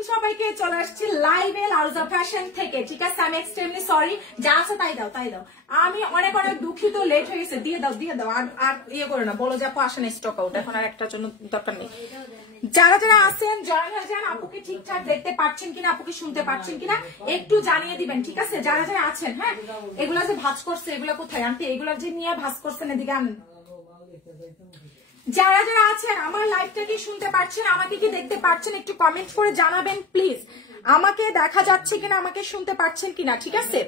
আলাইকুম সবাইকে, চলে আসছি লাইভে লারুজা ফ্যাশন থেকে। ঠিক আছে, আমি এক্সট্রিমলি সরি, যা আছে তাই দাও তাই দাও। আমি অনেক অনেক দুঃখিত, লেট হয়ে গেছে। দিয়ে দাও দিয়ে দাও, আর ইয়ে করে না, বলো যে আপু আসেন স্টক আউট, এখন আর একটার জন্য দরকার নেই। যারা যারা আছেন জয়েন হয়ে যান। আপুকে ঠিকঠাক দেখতে পাচ্ছেন কিনা, আপুকে শুনতে পাচ্ছেন কিনা একটু জানিয়ে দিবেন। ঠিক আছে, যারা যারা আছেন। হ্যাঁ, এগুলা যে ভাঁজ করছে এগুলা কোথায় আনতে, এগুলা যে নিয়ে ভাঁজ করছেন এদিকে আন। যারা যারা আছেন আমার লাইভটা কি শুনতে পাচ্ছেন, আমাকে কি দেখতে পাচ্ছেন, একটু কমেন্ট করে জানাবেন প্লিজ। আমাকে দেখা যাচ্ছে কিনা, আমাকে শুনতে পাচ্ছেন কিনা। ঠিক আছে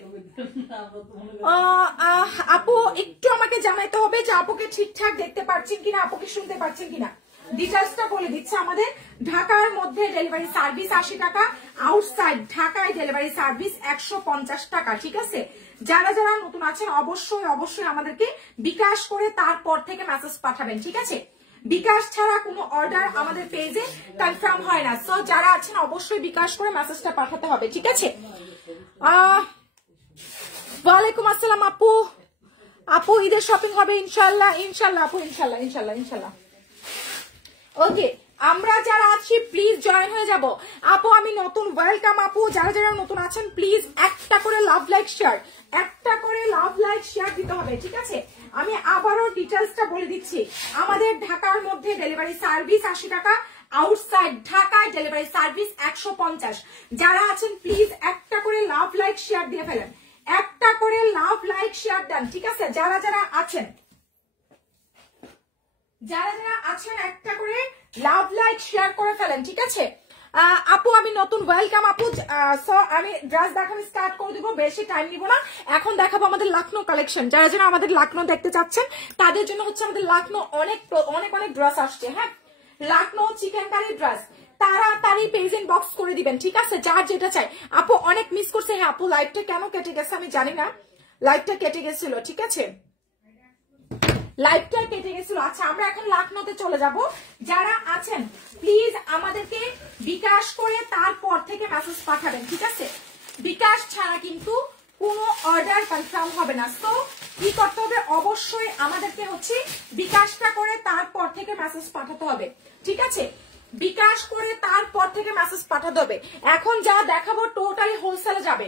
আপু, একটু আমাকে জানাইতে হবে যে আপুকে ঠিকঠাক দেখতে পাচ্ছেন কিনা, আপুকে শুনতে পাচ্ছেন কিনা। ডিটেলসটা বলে দিচ্ছে। আমাদের ঢাকার মধ্যে ডেলিভারি সার্ভিস 80 টাকা, আউটসাইড ঢাকায় ডেলিভারি সার্ভিস 150 টাকা। ঠিক আছে, যারা যারা নতুন আছেন অবশ্যই অবশ্যই আমাদেরকে বিকাশ করে তারপর থেকে মেসেজ পাঠাবেন। ঠিক আছে, বিকাশ ছাড়া কোনো অর্ডার আমাদের পেজে কনফার্ম হয় না। সো যারা আছেন অবশ্যই বিকাশ করে মেসেজটা পাঠাতে হবে। ঠিক আছে, ওয়ালাইকুম আসসালাম আপু। আপু ঈদের শপিং হবে ইনশাল্লাহ, ইনশাল্লাহ আপু, ইনশাল্লাহ ইনশাল্লাহ ইনশাল্লাহ। ওকে, আমরা যারা আছি প্লিজ জয়েন হয়ে যাব। আপু আমি নতুন, ওয়েলকাম আপু। যারা যারা নতুন আছেন প্লিজ একটা করে লাভ লাইক শেয়ার, একটা করে লাভ লাইক শেয়ার দিতে হবে। ঠিক আছে, আমি আবারও ডিটেলসটা বলে দিচ্ছি। আমাদের ঢাকার মধ্যে ডেলিভারি সার্ভিস 80 টাকা, আউটসাইড ঢাকায় ডেলিভারি সার্ভিস 150। যারা আছেন প্লিজ একটা করে লাভ লাইক শেয়ার দিয়ে ফেলেন, একটা করে লাভ লাইক শেয়ার দেন। ঠিক আছে, যারা যারা আছেন, যারা যারা আছেন একটা করে লাভ লাইক শেয়ার করে ফেলেন। ঠিক আছে আপু আমি নতুন, ওয়েলকাম আপু। আমি ড্রেস দেখানো স্টার্ট করে দিব, বেশি টাইম নিব না। এখন দেখাবো আমাদের লাখনো কালেকশন। যারা যারা আমাদের লাখনো দেখতে চাচ্ছেন তাদের জন্য হচ্ছে আমাদের লাখনো অনেক অনেক অনেক ড্রেস আসছে। হ্যাঁ, লাখনো চিকেন কারি ড্রেস তাড়াতাড়ি পেজ ইনবক্স করে দিবেন। ঠিক আছে, যার যেটা চাই। আপু অনেক মিস করছে। হ্যাঁ আপু, লাইভটা কেন কেটে গেছে আমি জানি না, লাইভটা কেটে গেছিল। ঠিক আছে, লাইভটা কেটে গেছিল। আচ্ছা, আমরা এখন লাখনৌতে চলে যাব। যারা আছেন প্লিজ আমাদেরকে বিকাশ করে তারপর থেকে মেসেজ পাঠাবেন। ঠিক আছে, বিকাশ ছাড়া কিন্তু কোনো অর্ডার কনফার্ম হবে না। তো কি করতে হবে, অবশ্যই আমাদেরকে হচ্ছে বিকাশটা করে তারপর থেকে মেসেজ পাঠাতে হবে। ঠিক আছে, বিকাশ করে তারপর থেকে মেসেজ পাঠাতে হবে। এখন যা দেখাবো টোটালি হোলসেলে যাবে,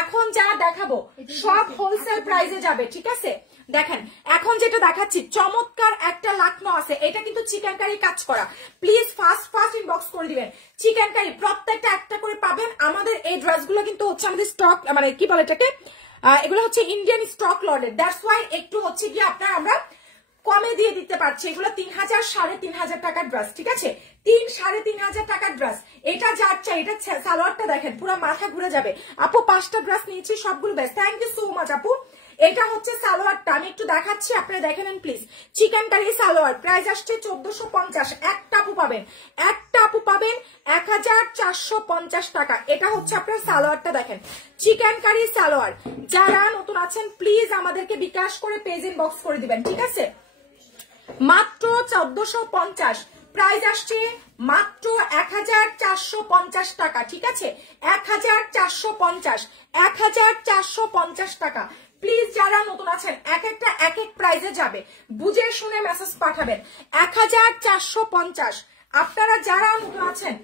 এখন যা দেখাবো সব হোলসেল প্রাইসে যাবে। ঠিক আছে, দেখেন এখন যেটা দেখাচ্ছি চমৎকার একটা লাখনো আছে, এটা কিন্তু চিকেন কারি কাজ করা। প্লিজ ফার্স্ট ফার্স্ট ইনবক্স করে দিবেন। চিকেন কারি প্রত্যেকটা একটা করে পাবেন। আমাদের এই ড্রেসগুলো কিন্তু হচ্ছে আমাদের স্টক, মানে কি বলে এটাকে, এগুলো হচ্ছে Indian stock lotted. That's why একটু হচ্ছে গিয়ে আপনার আমরা কমে দিয়ে দিতে পারছি। এগুলো 3000 3500 টাকার ড্রেস। ঠিক আছে, 3-3.5 টাকার ড্রেস। এটা যার চাই, এটা সালোয়ারটা দেখেন পুরো মাথা ঘুরে যাবে। আপু 5টা ড্রেস নিয়েছি, সবগুলো best. Thank you so much আপু। এটা হচ্ছে সালোয়ারটা, আমি একটু দেখাচ্ছি, আপনারা দেখে নেন please. Chicken curry salwar price আসছে 1450। একটা আপু পাবেন, একটা আপু পাবেন 1450 টাকা। এটা হচ্ছে আপনার সালোয়ারটা দেখেন, চিকেন কারি সালোয়ার। যারা নতুন আছেন প্লিজ আমাদেরকে বিকাশ করে পেজ ইনবক্স করে দিবেন। ঠিক আছে, মাত্র 1450 প্রাইস আসছে, মাত্র 1450 টাকা। ঠিক আছে, 1450, 1450 টাকা। প্লিজ যারা নতুন আছেন এক একটা এক এক প্রাইজে যাবে, বুঝে শুনে মেসেজ পাঠাবেন। 1450। আপনারা যারা নতুন আছেন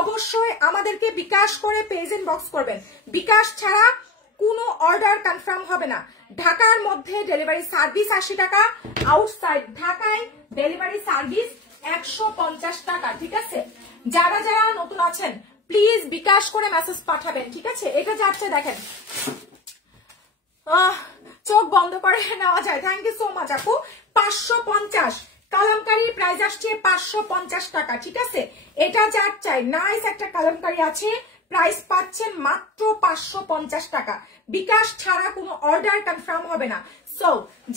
অবশ্যই আমাদেরকে বিকাশ করে পেজ ইনবক্স করবেন। বিকাশ ছাড়া কোনো অর্ডার কনফার্ম হবে না। ঢাকার মধ্যে ডেলিভারি সার্ভিস 80 টাকা, আউটসাইড ঢাকায় ডেলিভারি সার্ভিস 150 টাকা। ঠিক আছে, যারা যারা নতুন আছেন প্লিজ বিকাশ করে মেসেজ পাঠাবেন। ঠিক আছে, এটা যাচ্ছে দেখেন, চোখ বন্ধ করে নেওয়া যায়। থ্যাংক ইউ সো মাচ আপু। 550 কালামকারি প্রাইস আসছে 550 টাকা। ঠিক আছে, এটা যার চাই, নাইস একটা কালামকারি আছে, প্রাইস পাচ্ছেন মাত্র 550 টাকা। বিকাশ ছাড়া কোনো অর্ডার কনফার্ম হবে না। সো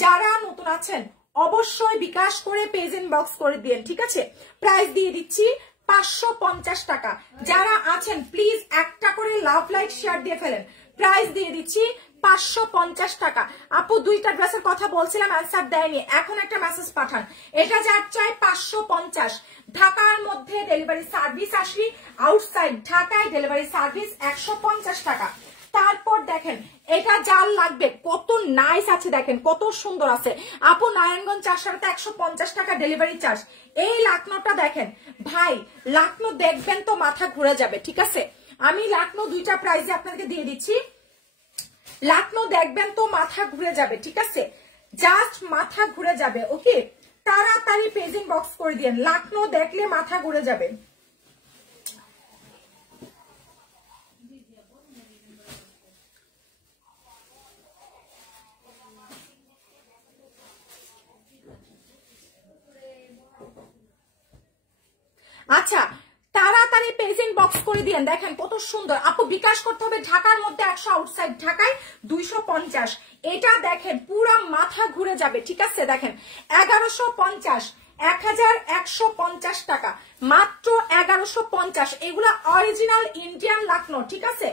যারা নতুন আছেন অবশ্যই বিকাশ করে পেজ ইনবক্স করে দিন। ঠিক আছে, প্রাইস দিয়ে দিচ্ছি 550 টাকা। যারা আছেন প্লিজ একটা করে লাভ লাইক শেয়ার দিয়ে ফেলেন। প্রাইস দিয়ে দিচ্ছি 550 টাকা। আপু 2টা ড্রেসের কথা বলছিলাম, অ্যান্সার দেয়নি, এখন একটা মেসেজ পাঠান। এটা যার চাই 550। ঢাকার মধ্যে ডেলিভারি সার্ভিস 80, আউটসাইড ঢাকায় ডেলিভারি সার্ভিস 150 টাকা। তারপর দেখেন এটা যার লাগবে কত নাইস আছে, দেখেন কত সুন্দর আছে। আপু নারায়ণগঞ্জ 4 150 টাকা ডেলিভারি চার্জ। এই লাখনোটা দেখেন ভাই লাকনো দেখবেন তো মাথা ঘুরে যাবে, ঠিক আছে? আমি লাকনো দুইটা প্রাইসে আপনাদেরকে দিয়ে দিচ্ছি। লাকনো দেখবেন তো মাথা ঘুরে যাবে, ঠিক আছে? জাস্ট মাথা ঘুরে যাবে। ওকে, তাড়াতাড়ি পেজিং বক্স করে দিন, লাকনো দেখলে মাথা ঘুরে যাবে। আচ্ছা, তাড়াতাড়ি পেজিং বক্স করে দিন। দেখেন কত সুন্দর। আপু বিকাশ করতে হবে ঢাকার মধ্যে 100, আউটসাইড ঢাকায় 250। এটা দেখেন পুরো মাথা ঘুরে যাবে, ঠিক আছে? দেখেন 1150, 1150 টাকা, মাত্র 1150। এগুলা অরিজিনাল ইন্ডিয়ান লাকনো, ঠিক আছে?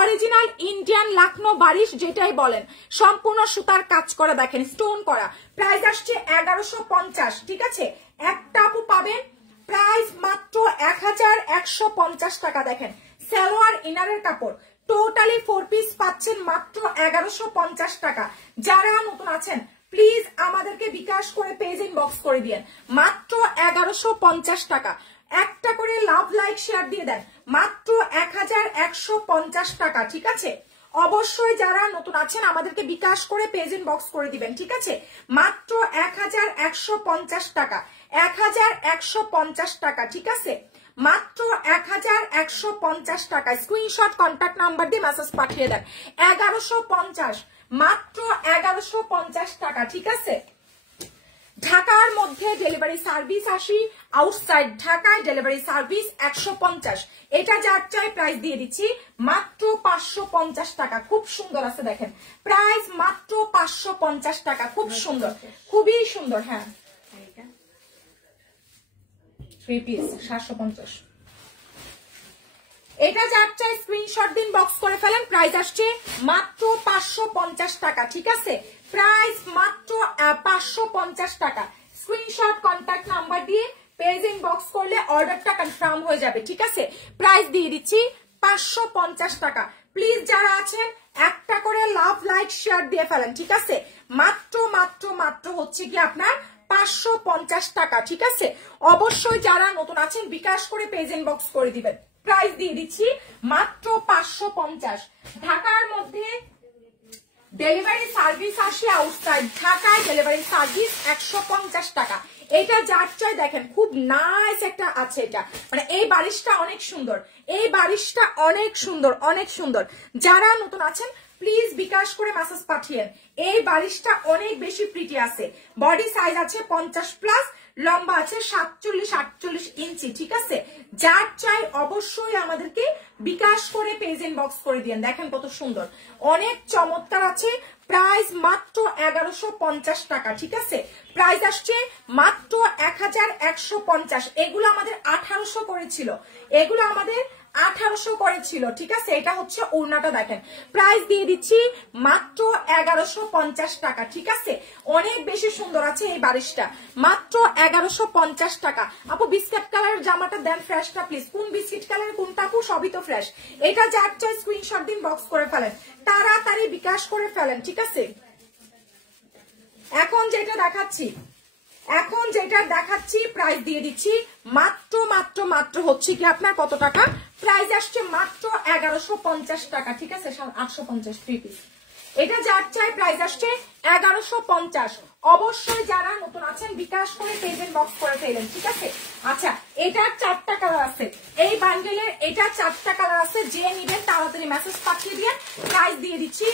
অরিজিনাল ইন্ডিয়ান লাকনো বারিশ যেটাই বলেন, সম্পূর্ণ সুতার কাজ করা, দেখেন স্টোন করা। প্রাইস আসছে 1150, ঠিক আছে? একটা আপু পাবেন প্রাইস মাত্র 1150 টাকা। দেখেন সালোয়ার ইনারের কাপড়, টোটালি 4 পিস পাচ্ছেন মাত্র 1150 টাকা। যারা নতুন আছেন প্লিজ আমাদেরকে বিকাশ করে পেজ ইনবক্স করে দিন, মাত্র 1150 টাকা। একটা করে লাভ লাইক শেয়ার দিয়ে দেন, মাত্র 1150 টাকা, ঠিক আছে? অবশ্যই যারা নতুন আছেন আমাদেরকে বিকাশ করে পেজ ইনবক্স করে দিবেন, ঠিক আছে? মাত্র 1150 টাকা, 1150 টাকা, ঠিক আছে? মাত্র 1150 টাকা। স্ক্রিনশট কন্ট্যাক্ট নাম্বার দিয়ে মেসেজ পাঠিয়ে দেন। 1150, মাত্র 1150 টাকা, ঠিক আছে? ঢাকার মধ্যে ডেলিভারি সার্ভিস 80, আউটসাইড ঢাকায় ডেলিভারি সার্ভিস 150। এটা যার চাই প্রাইস দিয়ে দিচ্ছি মাত্র 550 টাকা। খুব সুন্দর আছে, দেখেন প্রাইস মাত্র 550 টাকা। খুব সুন্দর, খুবই সুন্দর। হ্যাঁ, 3 পিস 750। এটা যার চাই স্ক্রিনশট দিন, বক্স করে ফেলেন। প্রাইস আসছে মাত্র 550 টাকা, ঠিক আছে? প্রাইস মাত্র 550 টাকা। স্ক্রিনশট কন্ট্যাক্ট নাম্বার দিয়ে পেজ ইনবক্স করলে অর্ডারটা কনফার্ম হয়ে যাবে, ঠিক আছে? প্রাইস দিয়ে দিচ্ছি 550 টাকা। প্লিজ যারা আছেন একটা করে লাভ লাইক শেয়ার দিয়ে ফেলেন, ঠিক আছে? মাত্র মাত্র মাত্র হচ্ছে কি আপনার 550 টাকা, ঠিক আছে? অবশ্যই যারা নতুন আছেন বিকাশ করে পেজ ইনবক্স করে দিবেন। প্রাইস দিয়ে দিচ্ছি মাত্র 550। ঢাকার মধ্যে ডেলিভারি সার্ভিস 80, আউটসাইড ঢাকায় ডেলিভারি সার্ভিস 150 টাকা। এটা যার চাই দেখেন খুব নাইস একটা আছে। এটা মানে এই বারিশটা অনেক সুন্দর, এই বারিশটা অনেক সুন্দর, অনেক সুন্দর। যারা নতুন আছেন প্লিজ বিকাশ করে মেসেজ পাঠিয়েন। এই বারিশটা অনেক বেশি প্রিটি আছে। বডি সাইজ আছে 50+, লম্বা আছে 47-48 ইঞ্চি, ঠিক আছে? যার চাই অবশ্যই আমাদেরকে বিকাশ করে পেজ ইনবক্স করে দিন। দেখেন কত সুন্দর, অনেক চমৎকার আছে। প্রাইস মাত্র 1150 টাকা, ঠিক আছে? প্রাইস আসছে মাত্র 1150। এগুলো আমাদের 1800 করেছিল, এগুলো আমাদের 1800 করেছিল, ঠিক আছে? এটা হচ্ছে ওড়নাটা, দেখেন প্রাইস দিয়ে দিচ্ছি মাত্র 1150 টাকা, ঠিক আছে? অনেক বেশি সুন্দর আছে এই বারিশটা, মাত্র 1150 টাকা। আপু বিস্কিট কালারের জামাটা দেন ফ্রেশটা প্লিজ। কোন বিস্কিট কালার কোনটা আপু? সবই তো ফ্রেশ। এটা যার চাই স্ক্রিনশট দিন, বক্স করে ফেলেন, তাড়াতাড়ি বিকাশ করে ফেলেন, ঠিক আছে? এখন যেটা দেখাচ্ছি প্রাইস দিয়ে দিচ্ছি মাত্র মাত্র মাত্র হচ্ছে কি আপনার কত টাকা? প্রাইস আসছে মাত্র 1150 টাকা, ঠিক আছে? 850 3 পিস। এটা যার চাই প্রাইস আসছে 1150। অবশ্যই যারা নতুন আছেন বিকাশ করে পেজ ইনবক্স করে ফেলেন, ঠিক আছে? আচ্ছা, এটার 4টা কালার আছে, এই বান্ডেলের এটা 4টা কালার আছে। যে নিবেন তাড়াতাড়ি মেসেজ পাঠিয়ে দিয়ে। প্রাইস দিয়ে দিচ্ছি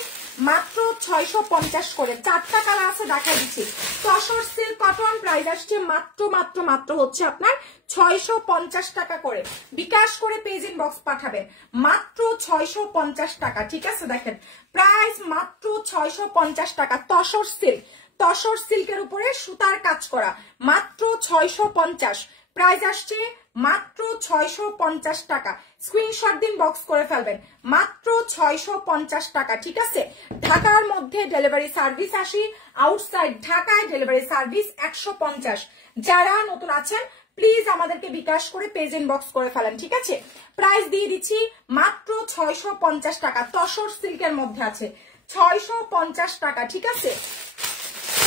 মাত্র 650 করে। 4টা কালার আছে, দেখা দিচ্ছি। তসর সিল্ক কটন, প্রাইস আসছে মাত্র মাত্র মাত্র হচ্ছে আপনার 650 টাকা করে। বিকাশ করে পেজ ইনবক্স পাঠাবেন, মাত্র 650 টাকা, ঠিক আছে? দেখেন প্রাইস মাত্র 650 টাকা। তসর সিল্ক, তসর সিল্কের উপরে সুতার কাজ করা, মাত্র 650। প্রাইস আসছে মাত্র 650 টাকা। স্ক্রিনশট দিন, বক্স করে ফেলবেন, মাত্র 650 টাকা, ঠিক আছে? ঢাকার মধ্যে ডেলিভারি সার্ভিস 80, আউটসাইড ঢাকায় ডেলিভারি সার্ভিস 150। যারা নতুন আছেন প্লিজ আমাদেরকে বিকাশ করে পেজ ইনবক্স করে ফেলেন, ঠিক আছে? প্রাইস দিয়ে দিচ্ছি মাত্র 650 টাকা। তসর সিল্কের মধ্যে আছে 650 টাকা, ঠিক আছে?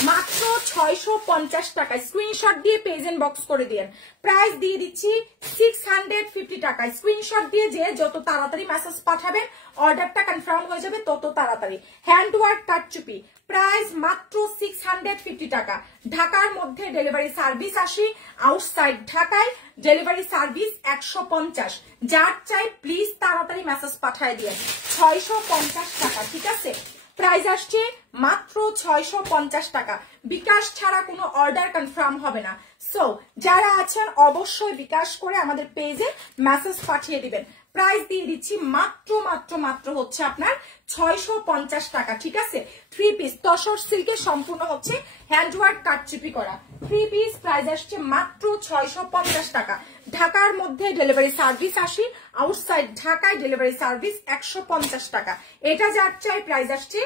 মাত্র 650 টাকা। স্ক্রিনশট দিয়ে পেজ ইনবক্স করে দিন। প্রাইস দিয়ে দিচ্ছি 650 টাকা। স্ক্রিনশট দিয়ে যে যত তাড়াতাড়ি মেসেজ পাঠাবেন অর্ডারটা কনফার্ম হয়ে যাবে তত তাড়াতাড়ি। হ্যান্ডওয়ার্ক কাটচুপি, প্রাইস মাত্র 650 টাকা। ঢাকার মধ্যে ডেলিভারি সার্ভিস 80, আউটসাইড ঢাকায় ডেলিভারি সার্ভিস 150। যার চাই প্লিজ তাড়াতাড়ি মেসেজ পাঠিয়ে দিন। 650 টাকা, ঠিক আছে? প্রাইস আসছে মাত্র 650 টাকা। বিকাশ ছাড়া কোনো অর্ডার কনফার্ম হবে না। সো যারা আছেন অবশ্যই বিকাশ করে আমাদের পেজে মেসেজ পাঠিয়ে দিবেন। প্রাইস দিয়ে দিচ্ছি মাত্র মাত্র মাত্র হচ্ছে আপনার 650 টাকা, ঠিক আছে? 3 পিস তসর সিল্কে সম্পূর্ণ হচ্ছে হ্যান্ডওয়ার্ক কাটচুপি করা 3 পিস। প্রাইস আসছে মাত্র 650 টাকা। ঢাকার মধ্যে ডেলিভারি সার্ভিস 80, আউটসাইড ঢাকায় ডেলিভারি সার্ভিস 150 টাকা। এটা যার চাই প্রাইস আসছে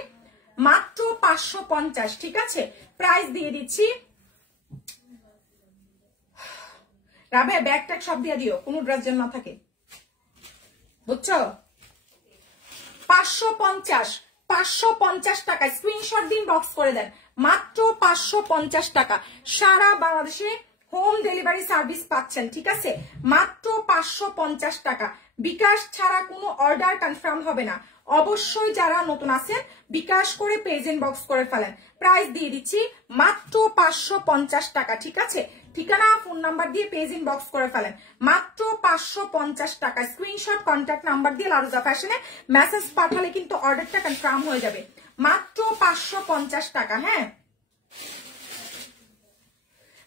মাত্র 550, ঠিক আছে? প্রাইস দিয়ে দিচ্ছি। রাবে ব্যাগ ট্যাগ সব দিয়ে দিও, কোনো ড্রেস যেন না থাকে, বুঝছো? 550 টাকা। স্ক্রিনশট দিন, বক্স করে দেন। মাত্র 550 টাকা। সারা বাংলাদেশে হোম ডেলিভারি সার্ভিস পাচ্ছেন, ঠিক আছে? মাত্র 550 টাকা। বিকাশ ছাড়া কোনো অর্ডার কনফার্ম হবে না। অবশ্যই যারা নতুন আছেন বিকাশ করে পেজ ইনবক্স করে ফেলেন। প্রাইস দিয়ে দিচ্ছি মাত্র 550 টাকা, ঠিক আছে? ঠিকানা ফোন নাম্বার দিয়ে পেজ ইনবক্স করে ফেলেন। মাত্র 550 টাকা। স্ক্রিনশট কন্ট্যাক্ট নাম্বার দিয়ে লারুজা ফ্যাশনে মেসেজ পাঠালে কিন্তু অর্ডারটা কনফার্ম হয়ে যাবে। মাত্র 550 টাকা, হ্যাঁ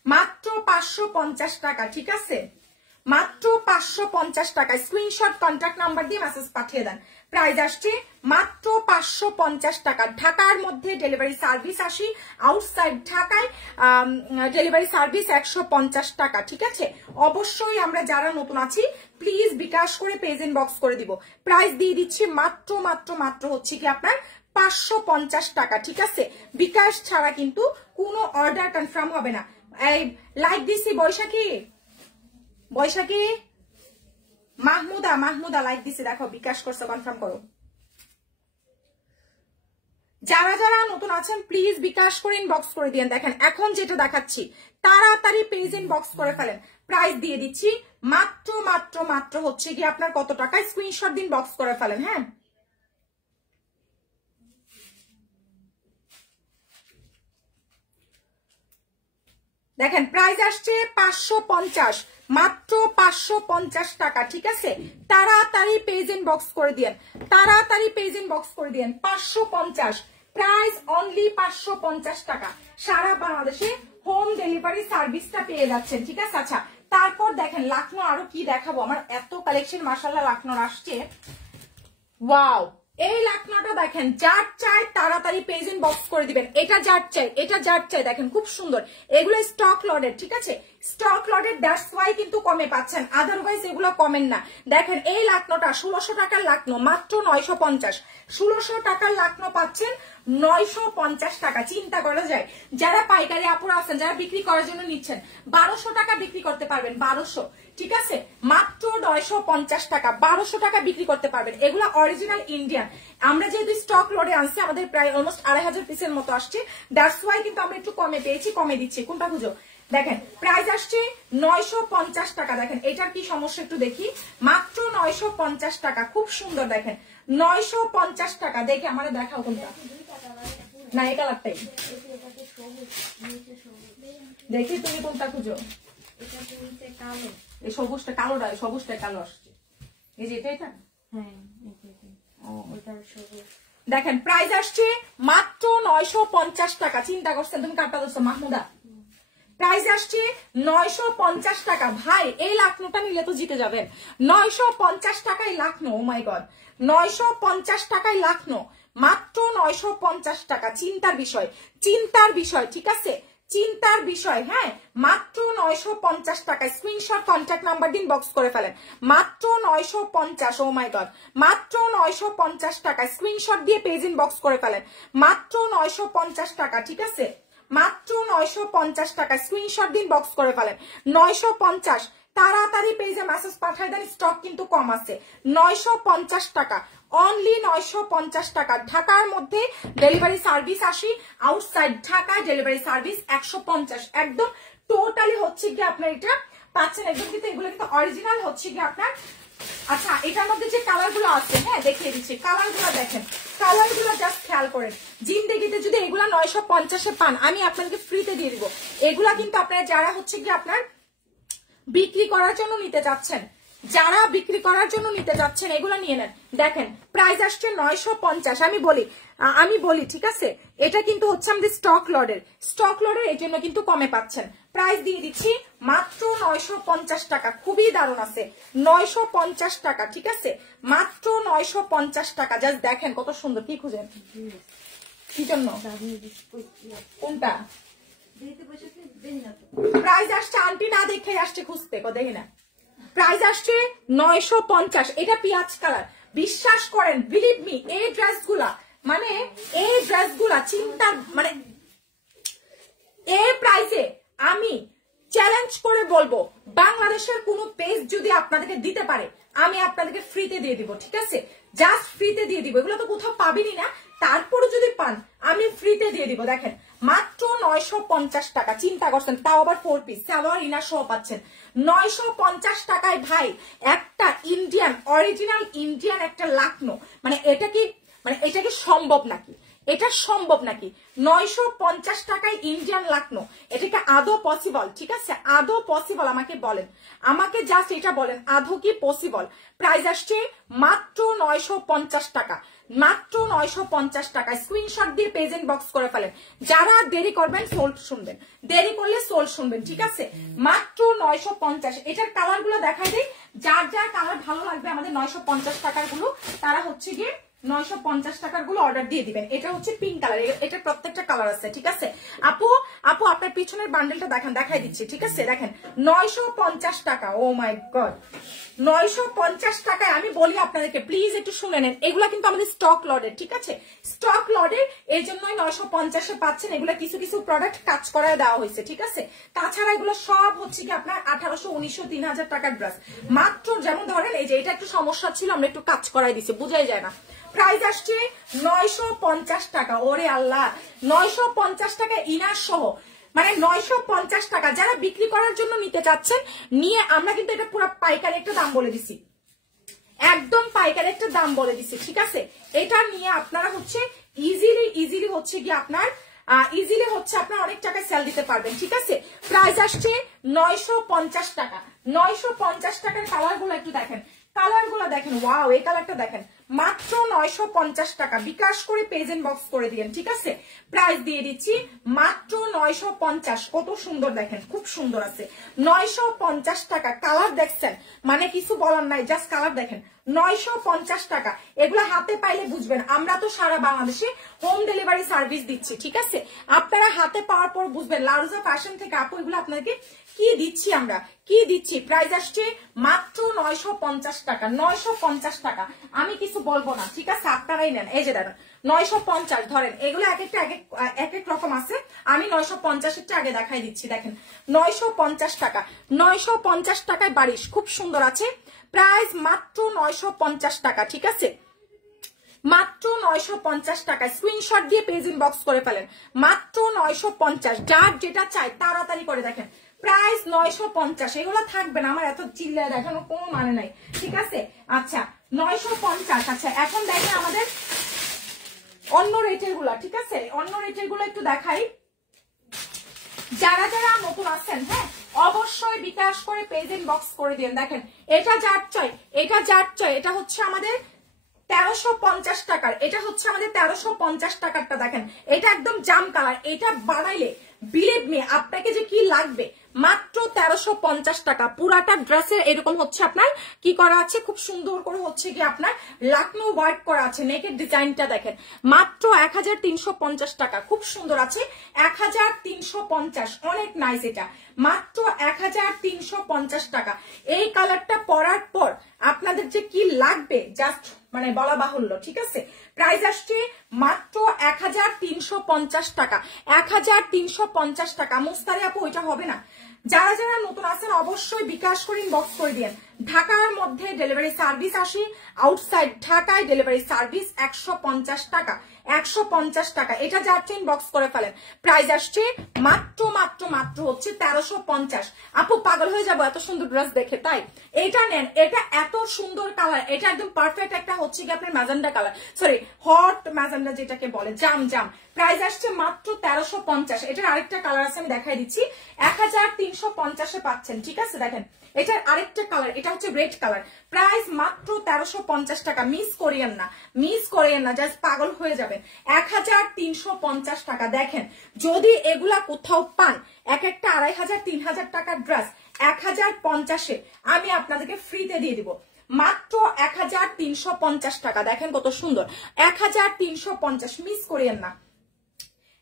মাত্র 550 টাকা, ঠিক আছে? মাত্র 550 টাকা। স্ক্রিনশট কন্ট্যাক্ট নাম্বার দিয়ে মেসেজ পাঠিয়ে দেন। প্রাইস আসছে মাত্র 550 টাকা। ঢাকার মধ্যে ডেলিভারি সার্ভিস 80, আউটসাইড ঢাকায় ডেলিভারি সার্ভিস 150 টাকা, ঠিক আছে? অবশ্যই আমরা যারা নতুন আছি প্লিজ বিকাশ করে পেজ ইনবক্স করে দিব। প্রাইস দিয়ে দিচ্ছি মাত্র মাত্র মাত্র হচ্ছে কি আপনার 550 টাকা, ঠিক আছে? বিকাশ ছাড়া কিন্তু কোনো অর্ডার কনফার্ম হবে না। এই লাইক দিছি বৈশাখী, বৈশাখী, মাহমুদা লাইক দিছে, দেখো বিকাশ করছে, কনফার্ম করো। যারা যারা নতুন আছেন প্লিজ বিকাশ করে ইনবক্স করে দিন। দেখেন এখন যেটা দেখাচ্ছি তাড়াতাড়ি পেজ ইনবক্স করে ফেলেন। প্রাইস দিয়ে দিচ্ছি মাত্র মাত্র মাত্র হচ্ছে কি আপনার কত টাকা? স্ক্রিনশট দিন, বক্স করে ফেলেন। হ্যাঁ দেখেন প্রাইস আসছে 550, মাত্র 550 টাকা, ঠিক আছে? তাড়াতাড়ি পেজ ইনবক্স করে দিন, তাড়াতাড়ি পেজ ইনবক্স করে দিন। 550 প্রাইস, অনলি 550 টাকা। সারা বাংলাদেশে হোম ডেলিভারি সার্ভিসটা পেয়ে যাচ্ছেন, ঠিক আছে? আচ্ছা তারপর দেখেন লাখনো আরো কি দেখাবো। আমার এত কালেকশন মাশাআল্লাহ লাখনোর আসছে। ওয়াও, এই লাখনাটা দেখেন, যার চাই তাড়াতাড়ি পেজ ইনবক্স করে দিবেন। এটা যার চাই, এটা যার চাই, দেখেন খুব সুন্দর। এগুলো স্টক লটের, ঠিক আছে? স্টক লটের, দ্যাটস ওয়াই কিন্তু কমে পাচ্ছেন, আদারওয়াইজ এগুলো কমেন না। দেখেন এই লাখনোটা 1600 টাকার লাখনো, মাত্র 950। 1600 টাকার লাখনো পাচ্ছেন 950 টাকা। চিন্তা করা যায়। যারা পাইকারি আপুরা আছেন, যারা বিক্রি করার জন্য নিচ্ছেন, 1200 টাকা বিক্রি করতে পারবেন, 1200, ঠিক আছে? মাত্র 950 টাকা, 1200 টাকা বিক্রি করতে পারবেন। এগুলো অরিজিনাল ইন্ডিয়ান। আমরা যেহেতু স্টক লটে আনছি, আমাদের প্রায় অলমোস্ট 2500 পিসের মতো আসছে, দ্যাটস ওয়াই কিন্তু আমরা একটু কমে পেয়েছি, কমে দিচ্ছি। কোনটা খুঁজো? দেখেন প্রাইস আসছে 950 টাকা। দেখেন এটার কি সমস্যা একটু দেখি। মাত্র 950 টাকা, খুব সুন্দর। দেখেন 950 টাকা। দেখে আমার দেখাও কোনটা। না এই কালারটাই দেখি, তুমি কোনটা খুঁজো? এই সবুজটা কালোটা, সবুজটা কালো আসছে। এই যে এটা, এটা দেখেন প্রাইস আসছে মাত্র 950 টাকা। চিন্তা করছেন তুমি কাটটা ধরছো মাহমুদা? প্রাইস আসছে 950 টাকা। ভাই এই লাখনোটা নিলে তো জিতে যাবেন। 950 টাকায় লাখনো, ও মাই গড, 950 টাকায় লাখনো, মাত্র 950 টাকা। চিন্তার বিষয়, চিন্তার বিষয়, ঠিক আছে? চিন্তার বিষয়। হ্যাঁ মাত্র 950 টাকা। স্ক্রিনশট কন্ট্যাক্ট নাম্বার দিন, বক্স করে ফেলেন। মাত্র 950, ও মাই গড, মাত্র 950 টাকা। স্ক্রিনশট দিয়ে পেজ ইন বক্স করে ফেলেন। মাত্র 950 টাকা, ঠিক আছে? মাত্র 950 টাকা। স্ক্রিনশট দিন, বক্স করে ফেলেন। 950 তাড়াতাড়ি পেজে মেসেজ পাঠাই দেন, স্টক কিন্তু কম আছে। 950 টাকা, অনলি 950 টাকা। ঢাকার মধ্যে delivery service 80, outside Dhaka delivery service 150। একদম টোটালি হচ্ছে কি আপনার এটা পাচ্ছেন একদম, কিন্তু এগুলো কিন্তু অরিজিনাল হচ্ছে কি আপনার। আচ্ছা, এটার মধ্যে যে কালার গুলো আছে, হ্যাঁ দেখিয়ে দিচ্ছি, কালার গুলো দেখেন, কালার গুলো জাস্ট খেয়াল করেন। জিন্দেগিতে যদি এগুলা 950-এ পান, আমি আপনাদেরকে ফ্রিতে দিয়ে দিব। এগুলা কিন্তু আপনারা যারা হচ্ছে কি আপনার বিক্রি করার জন্য নিতে যাচ্ছেন, যারা বিক্রি করার জন্য নিতে যাচ্ছেন এগুলো নিয়ে নেন। দেখেন প্রাইস আসছে 950। আমি বলি ঠিক আছে, এটা কিন্তু হচ্ছে আমাদের স্টক লটের, এই জন্য কিন্তু কমে পাচ্ছেন। প্রাইস দিয়ে দিচ্ছি মাত্র 950 টাকা, খুবই দারুণ আছে। 950 টাকা, ঠিক আছে, মাত্র 950 টাকা। জাস্ট দেখেন কত সুন্দর। কি খুঁজেন, কি জন্য, কোনটা প্রাইস আসছে? আন্টি না দেখে আসছে খুঁজতে, দেখি না। প্রাইস আসছে 950। এটা পেঁয়াজ কালার। বিশ্বাস করেন, বিলিভ মি, এই ড্রেসগুলা চিন্তা মানে এই প্রাইসে আমি চ্যালেঞ্জ করে বলবো, বাংলাদেশের কোনো পেজ যদি আপনাদেরকে দিতে পারে, আমি আপনাদেরকে ফ্রিতে দিয়ে দিব। ঠিক আছে, জাস্ট ফ্রিতে দিয়ে দিব। এগুলো তো কোথাও পাবেনই না, তারপরে যদি পান আমি ফ্রিতে দিয়ে দিব। দেখেন মাত্র 950 টাকা। চিন্তা করছেন, তাও আবার 4 পিস সালোয়ার ইনার সহ পাচ্ছেন 950 টাকায়। ভাই একটা ইন্ডিয়ান, অরিজিনাল ইন্ডিয়ান একটা লাকনো, এটা কি সম্ভব নাকি? এটা সম্ভব নাকি? 950 টাকায় ইন্ডিয়ান লাকনো, এটা কি আদৌ পসিবল? ঠিক আছে, আদৌ পসিবল? আমাকে বলেন, আমাকে জাস্ট এটা বলেন, আদৌ কি পসিবল? প্রাইস আসছে মাত্র 950 টাকা, মাত্র 950 টাকা। স্ক্রিনশট দিয়ে পেজেন্ট বক্স করে ফেলেন। যারা দেরি করবেন সোল্ড শুনবেন, দেরি করলে সোল্ড শুনবেন। ঠিক আছে, মাত্র 950। এটার কালার গুলো দেখাই দিই, যার যার কালার ভালো লাগবে আমাদের 950 টাকার গুলো, তারা হচ্ছে গিয়ে 950 টাকার গুলো অর্ডার দিয়ে দিবেন। এটা হচ্ছে পিঙ্ক কালার, এটা প্রত্যেকটা কালার আছে। ঠিক আছে আপু, আপনার পিছনের বান্ডেলটা দেখেন, দেখাই দিচ্ছি। ঠিক আছে, দেখেন 950 টাকা। ও মাই গড, 950 টাকায়। আমি বলি আপনাদেরকে প্লিজ একটু শুনে নেন, এগুলা কিন্তু আমাদের স্টক লটের। ঠিক আছে, স্টক লটের, এই জন্যই 950-এ পাচ্ছেন। এগুলা কিছু কিছু প্রোডাক্ট কাজ করায় দেওয়া হয়েছে। ঠিক আছে, তাছাড়া এগুলো সব হচ্ছে কি আপনার 1800, 1900, 3000 টাকার ড্রেস। মাত্র যেমন ধরেন এই যে এটা একটু সমস্যা ছিল, আমরা একটু কাজ করাই দিছি, বুঝাই যায় না। প্রাইস আসছে 950 টাকা। ওরে আল্লাহ, 950 টাকা ইনার সহ, 950 টাকা। যারা বিক্রি করার জন্য নিতে চাচ্ছেন নিয়ে, আমরা কিন্তু এটা পুরো পাইকারি একটা দাম বলে দিছি, একদম পাইকারি একটা দাম বলে দিছি। ঠিক আছে, এটা নিয়ে আপনারা হচ্ছে ইজিলি হচ্ছে কি আপনার ইজিলি হচ্ছে আপনার অনেক টাকায় সেল দিতে পারবেন। ঠিক আছে, প্রাইস আসছে 950 টাকা। 950 টাকার কালার গুলো একটু দেখেন, কালার গুলো দেখেন, ওয়াও, এই কালারটা দেখেন, মাত্র 950 টাকা। বিকাশ করে পেজেন্ট বক্স করে দিবেন। ঠিক আছে, প্রাইস দিয়ে দিচ্ছি মাত্র 950। কত সুন্দর দেখেন, খুব সুন্দর আছে। 950 টাকা। কালার দেখছেন, কিছু বলার নাই, জাস্ট কালার দেখেন। 950 টাকা। এগুলো হাতে পাইলে বুঝবেন, আমরা তো সারা বাংলাদেশে হোম ডেলিভারি সার্ভিস দিচ্ছি। ঠিক আছে, আপনারা হাতে পাওয়ার পর বুঝবেন লারুজা ফ্যাশন থেকে আপু এগুলো আপনাদেরকে কি দিচ্ছি, আমরা কি দিচ্ছি। প্রাইস আসছে মাত্র 950 টাকা। 950 টাকা, আমি কিছু বলবো না। ঠিক আছে, আপনারাই নেন। এই যে দাঁড়ান, 950 ধরেন, এগুলো এক এক রকম আছে। আমি 950-এরটা আগে দেখাই দিচ্ছি। দেখেন 950 টাকা। 950 টাকায় বারিশ খুব সুন্দর আছে। প্রাইস মাত্র 950 টাকা। ঠিক আছে, মাত্র 950 টাকা। স্ক্রিনশট দিয়ে পেজ ইনবক্স করে ফেলেন। মাত্র 950। যার যেটা চাই তাড়াতাড়ি করে দেখেন। প্রাইস 950। এগুলো থাকবে না, আমার এত চিল্লায় দেখানোর কোনো মানে নাই। ঠিক আছে, আচ্ছা 950। আচ্ছা, এখন দেখেন আমাদের অন্য রেটের গুলা। ঠিক আছে, অন্য রেটের গুলো একটু দেখাই। যারা যারা নতুন আছেন, হ্যাঁ অবশ্যই বিকাশ করে পেজ ইনবক্স করে দিন। দেখেন এটা যার চাই, এটা হচ্ছে আমাদের 1350 টাকার। এটা হচ্ছে আমাদের 1350 টাকারটা। দেখেন এটা একদম জাম কালার। এটা বানাইলে বিলিভ মি আপনাকে যে কি লাগবে। মাত্র 1350 টাকা। পুরাটা ড্রেসের এরকম হচ্ছে আপনার কি করা আছে, খুব সুন্দর করে হচ্ছে কি আপনার লাকনো ওয়ার্ক করা আছে। নেকের ডিজাইনটা দেখেন, মাত্র 1350 টাকা। খুব সুন্দর আছে, 1350। অনেক নাইস। এটা মাত্র 1350 টাকা। এই কালারটা পরার পর আপনাদের যে কি লাগবে জাস্ট বলা বাহুল্য। ঠিক আছে, প্রাইস আসছে মাত্র 1350 টাকা। 1350 টাকা। মুস্তারি আপু ওইটা হবে না, যারা যারা নতুন আছেন অবশ্যই বিকাশ করে ইনবক্স করে দিন। ঢাকার মধ্যে ডেলিভারি সার্ভিস 80, আউটসাইড ঢাকায় ডেলিভারি সার্ভিস 150 টাকা, 150 টাকা। এটা যাচ্ছে ইনবক্স করে ফেলেন। প্রাইস আসছে মাত্র মাত্র মাত্র হচ্ছে 1350। আপু পাগল হয়ে যাবো এত সুন্দর ড্রেস দেখে, তাই এটা নেন। এটা এত সুন্দর কালার, এটা একদম পারফেক্ট একটা হচ্ছে কি আপনার magenta colour, sorry hot magenta যেটাকে বলে, জাম জাম। প্রাইস আসছে মাত্র 1350। এটার আরেকটা কালার আছে আমি দেখাই দিচ্ছি, 1350 পাচ্ছেন, ঠিক আছে। দেখেন এটার আরেকটা কালার, এটা হচ্ছে রেড কালার। প্রাইস মাত্র 1350 টাকা। মিস করিয়েন না, মিস করিয়েন না, জাস্ট পাগল হয়ে যাবেন। 1350 টাকা। দেখেন যদি এগুলা কোথাও পান, এক একটা 2500 3000 টাকার ড্রেস 1050-এ আমি আপনাদেরকে ফ্রিতে দিয়ে দিব, মাত্র 1350 টাকা। দেখেন কত সুন্দর, 1350, মিস করিয়েন না।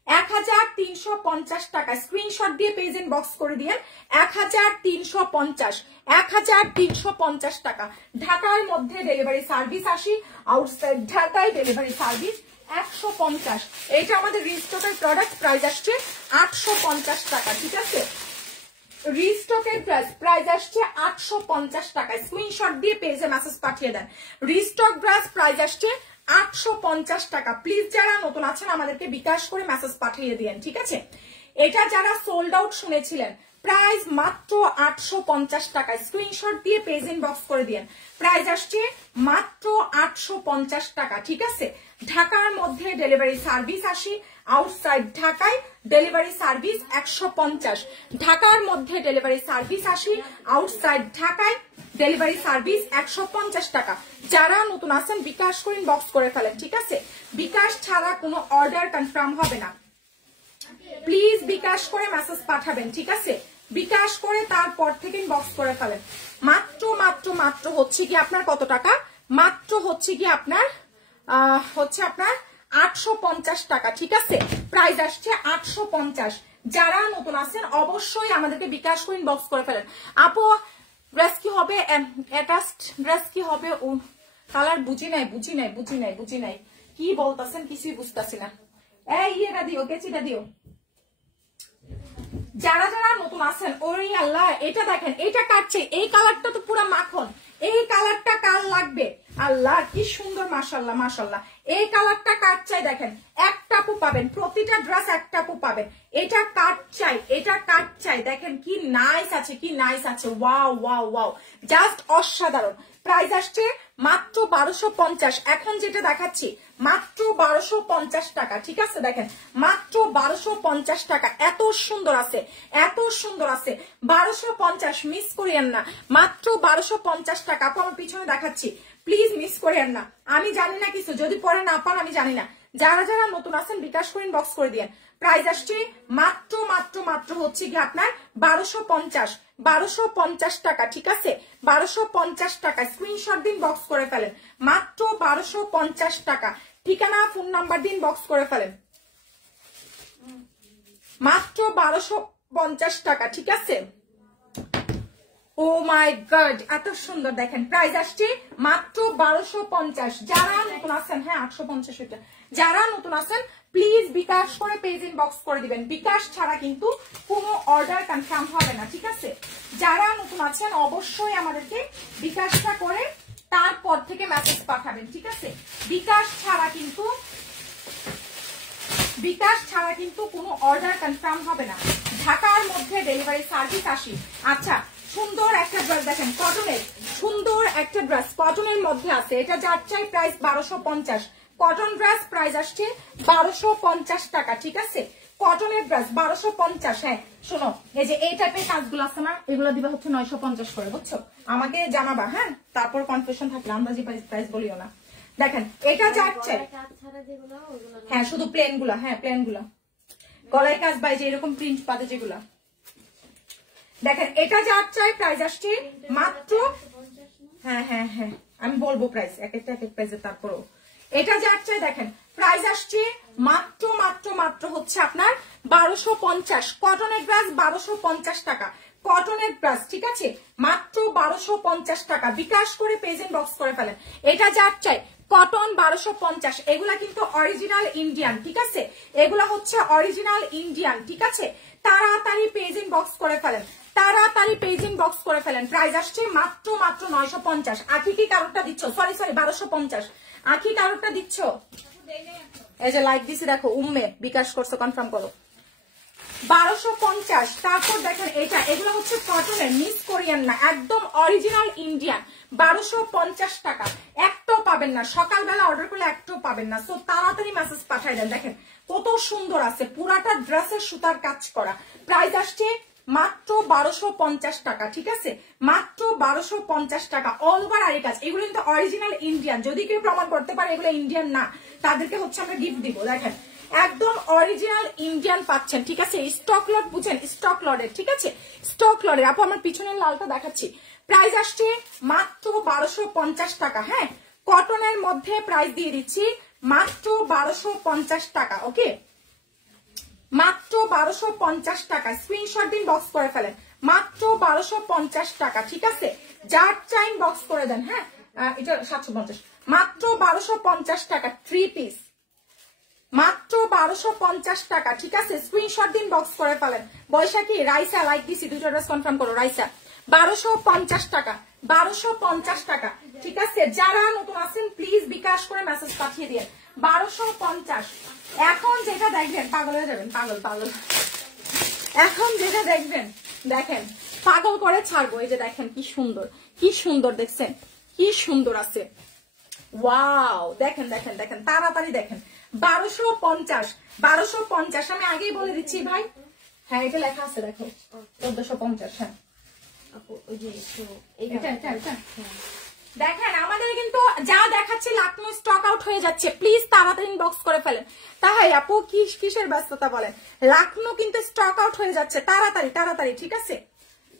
1350 টাকা। স্ক্রিনশট দিয়ে পেজ ইনবক্স করে দিয়েন। 1350, 1350 টাকা। ঢাকার মধ্যে ডেলিভারি সার্ভিস 80, আউটসাইড ঢাকায় ডেলিভারি সার্ভিস 150। এটা আমাদের রিস্টকের প্রোডাক্ট, প্রাইস আসছে 850 টাকা, ঠিক আছে। রিস্টকের প্রাইস আসছে 850 টাকা। স্ক্রিনশট দিয়ে পেজে মেসেজ পাঠিয়ে দেন। রিস্টক ড্রেস প্রাইস আসছে 850 টাকা। প্লিজ যারা নতুন আছেন আমাদেরকে বিকাশ করে মেসেজ পাঠিয়ে দিয়েন, ঠিক আছে। এটা যারা সোল্ড আউট শুনেছিলেন, প্রাইস মাত্র 850 টাকা। স্ক্রিনশট দিয়ে পেজ ইনবক্স করে দিয়েন। প্রাইস আসছে মাত্র 850 টাকা, ঠিক আছে। ঢাকার মধ্যে ডেলিভারি সার্ভিস 80, আউটসাইড ঢাকায় ডেলিভারি সার্ভিস 150। ঢাকার মধ্যে ডেলিভারি সার্ভিস 80, আউটসাইড ঢাকায় ডেলিভারি সার্ভিস 150 টাকা। যারা নতুন আছেন বিকাশ করে ইনবক্স করে ফেলেন, ঠিক আছে। বিকাশ ছাড়া কোনো অর্ডার কনফার্ম হবে না। প্লিজ বিকাশ করে মেসেজ পাঠাবেন, ঠিক আছে। বিকাশ করে তারপর থেকে ইনবক্স করে ফেলেন। মাত্র মাত্র মাত্র হচ্ছে কি আপনার কত টাকা, মাত্র হচ্ছে কি আপনার 850 টাকা, ঠিক আছে। প্রাইস আসছে 850। যারা নতুন আছেন অবশ্যই আমাদেরকে বিকাশ করে ইনবক্স করে ফেলেন। আপু ড্রেস কি হবে, অ্যাটাচড ড্রেস কি হবে, ও কালার বুঝি নাই কি বলতেছেন, কিছুই বুঝতেছি না। এই এটা দিও, কেচিটা দিও। যারা যারা নতুন আছেন, ওরে আল্লাহ এটা দেখেন, এটা কাটছে, এই কালারটা তো পুরো মাখন, এই কালারটা কার লাগবে, আল্লাহ কি সুন্দর, মাশাল্লাহ মাশাল্লাহ। এই কালারটা কাট চাই, দেখেন একটা আপু পাবেন, প্রতিটা ড্রেস একটা আপু পাবেন। এটা কাট চাই, এটা কাট চাই, দেখেন কি নাইস আছে, কি নাইস আছে, ওয়াও ওয়াও ওয়াও, জাস্ট অসাধারণ। প্রাইস আসছে মাত্র 1250। এখন যেটা দেখাচ্ছি মাত্র 1250 টাকা, ঠিক আছে। দেখেন মাত্র 1250 টাকা। এত সুন্দর আছে, এত সুন্দর আছে, 1250, মিস করিয়েন না। মাত্র 1250 টাকা। আপু আমার পিছনে দেখাচ্ছি, প্লিজ মিস করিয়েন না। আমি জানি না কিছু, যদি পরে না পান আমি জানি না। যারা যারা নতুন আছেন বিকাশ করে ইনবক্স করে দিয়েন। প্রাইস আসছে মাত্র মাত্র মাত্র হচ্ছে কি আপনার 1250, 1250 টাকা, ঠিক আছে। 1250 টাকা। স্ক্রিনশট দিন, বক্স করে ফেলেন। মাত্র 1250 টাকা। ঠিকানা ফোন নাম্বার দিন, বক্স করে ফেলেন। মাত্র 1250 টাকা, ঠিক আছে। ও মাই গড, এত সুন্দর। দেখেন প্রাইস আসছে মাত্র 1250। যারা নতুন আছেন, হ্যাঁ 850 এটা। যারা নতুন আছেন প্লিজ বিকাশ করে পেজ ইনবক্স করে দিবেন। বিকাশ ছাড়া কিন্তু কোনো অর্ডার কনফার্ম হবে না, ঠিক আছে। যারা নতুন আছেন অবশ্যই আমাদেরকে বিকাশটা করে তারপর থেকে মেসেজ পাঠাবেন, ঠিক আছে। বিকাশ ছাড়া কিন্তু কোনো অর্ডার কনফার্ম হবে না। ঢাকার মধ্যে ডেলিভারি সার্ভিস 80। আচ্ছা, সুন্দর একটা ড্রেস দেখেন, কটনের সুন্দর একটা ড্রেস, কটনের মধ্যে আছে। এটা যার চাই প্রাইস 1250। কটন ড্রেস প্রাইস আসছে 1250 টাকা, ঠিক আছে। কটনের ড্রেস 1250। হ্যাঁ শোনো, এই যে এই টাইপের কাজগুলো আছে না, এগুলো দিবা হচ্ছে 950 করে, বুঝছো। আমাকে জানাবা, হ্যাঁ, তারপর কনফিউশন থাকলে আন্দাজি প্রাইস বলিও না। দেখেন এটা যার চাই, হ্যাঁ শুধু প্লেন গুলা, হ্যাঁ প্লেন গুলা, গলায় কাজ বাই যে এরকম প্রিন্ট পাতে যেগুলা। দেখেন এটা যার চাই প্রাইস আসছে মাত্র, হ্যাঁ হ্যাঁ হ্যাঁ আমি বলবো প্রাইস, এক একটা এক এক প্রাইসে। তারপরও এটা যার চাই দেখেন প্রাইস আসছে মাত্র মাত্র মাত্র হচ্ছে আপনার 1250। কটনের ড্রেস 1250 টাকা, কটনের ড্রেস, ঠিক আছে। মাত্র 1250 টাকা। বিকাশ করে পেজ ইনবক্স করে ফেলেন। এটা যার চাই কটন 1250, এগুলা কিন্তু অরিজিনাল ইন্ডিয়ান, ঠিক আছে, এগুলা হচ্ছে অরিজিনাল ইন্ডিয়ান, ঠিক আছে। তাড়াতাড়ি পেজ ইনবক্স করে ফেলেন, তাড়াতাড়ি পেজ ইনবক্স করে ফেলেন। প্রাইস আসছে মাত্র 950। আখি কি কারোরটা দিচ্ছ? সরি 1250। আখি কারোরটা দিচ্ছ? এই যে লাইক দিছি দেখো, উম্মে বিকাশ করছো, কনফার্ম করো। 1250। তারপর দেখেন এটা, এগুলো হচ্ছে কটনের, মিস কোরিয়ান না, একদম অরিজিনাল ইন্ডিয়ান। 1250 টাকা, একটাও পাবেন না, সকালবেলা অর্ডার করলে একটাও পাবেন না। সো তাড়াতাড়ি মেসেজ পাঠাই দেন। দেখেন কত সুন্দর আছে, পুরাটা ড্রেসের সুতার কাজ করা। প্রাইস আসছে মাত্র 1250 টাকা, ঠিক আছে, মাত্র 1250 টাকা। অল ওভার আরি কাজ, এগুলো কিন্তু অরিজিনাল ইন্ডিয়ান। যদি কেউ প্রমাণ করতে পারে এগুলো ইন্ডিয়ান না, তাদেরকে হচ্ছে আমরা গিফট দিব। দেখেন একদম অরিজিনাল ইন্ডিয়ান পাচ্ছেন, ঠিক আছে। স্টক লট বুঝেন, স্টক লটের, ঠিক আছে, স্টক লটের। আপু আমার পিছনের লালটা দেখাচ্ছি। প্রাইস আসছে মাত্র 1250 টাকা। হ্যাঁ, কটনের মধ্যে প্রাইস দিয়ে দিচ্ছি মাত্র 1250 টাকা। ওকে, মাত্র 1250 টাকা। স্ক্রিনশট দিন, বক্স করে ফেলেন। মাত্র 1250 টাকা, ঠিক আছে। যার চাইন বক্স করে দেন। হ্যাঁ, এটা 750। মাত্র 1250 টাকা, 3 পিস, মাত্র 1250 টাকা, ঠিক আছে। স্ক্রিনশট দিন, বক্স করে ফেলেন। বৈশাখী, রাইসা লাইক দিছি, দুটো ড্রেস কনফার্ম করো। রাইসা 1250 টাকা, 1250 টাকা, ঠিক আছে। যারা নতুন আছেন প্লিজ বিকাশ করে মেসেজ পাঠিয়ে দিন। 1250। এখন যেটা দেখবেন পাগল হয়ে যাবেন, পাগল পাগল। এখন যেটা দেখবেন, দেখেন পাগল করে ছাড়বো। এই যে দেখেন কি সুন্দর, কি সুন্দর, দেখছেন কি সুন্দর আছে। ওয়াও, দেখেন দেখেন দেখেন, তাড়াতাড়ি দেখেন। 1250, 1250। আমি আগেই বলে দিচ্ছি ভাই। হ্যাঁ, এটা লেখা আছে দেখো, 1450। হ্যাঁ দেখেন, আমাদের কিন্তু যা দেখাচ্ছে লাকনো স্টক আউট হয়ে যাচ্ছে। প্লিজ তাড়াতাড়ি ইনবক্স করে ফেলেন। তাই আপু কিসের ব্যস্ততা বলেন, লাকনো কিন্তু স্টক আউট হয়ে যাচ্ছে, তাড়াতাড়ি তাড়াতাড়ি, ঠিক আছে।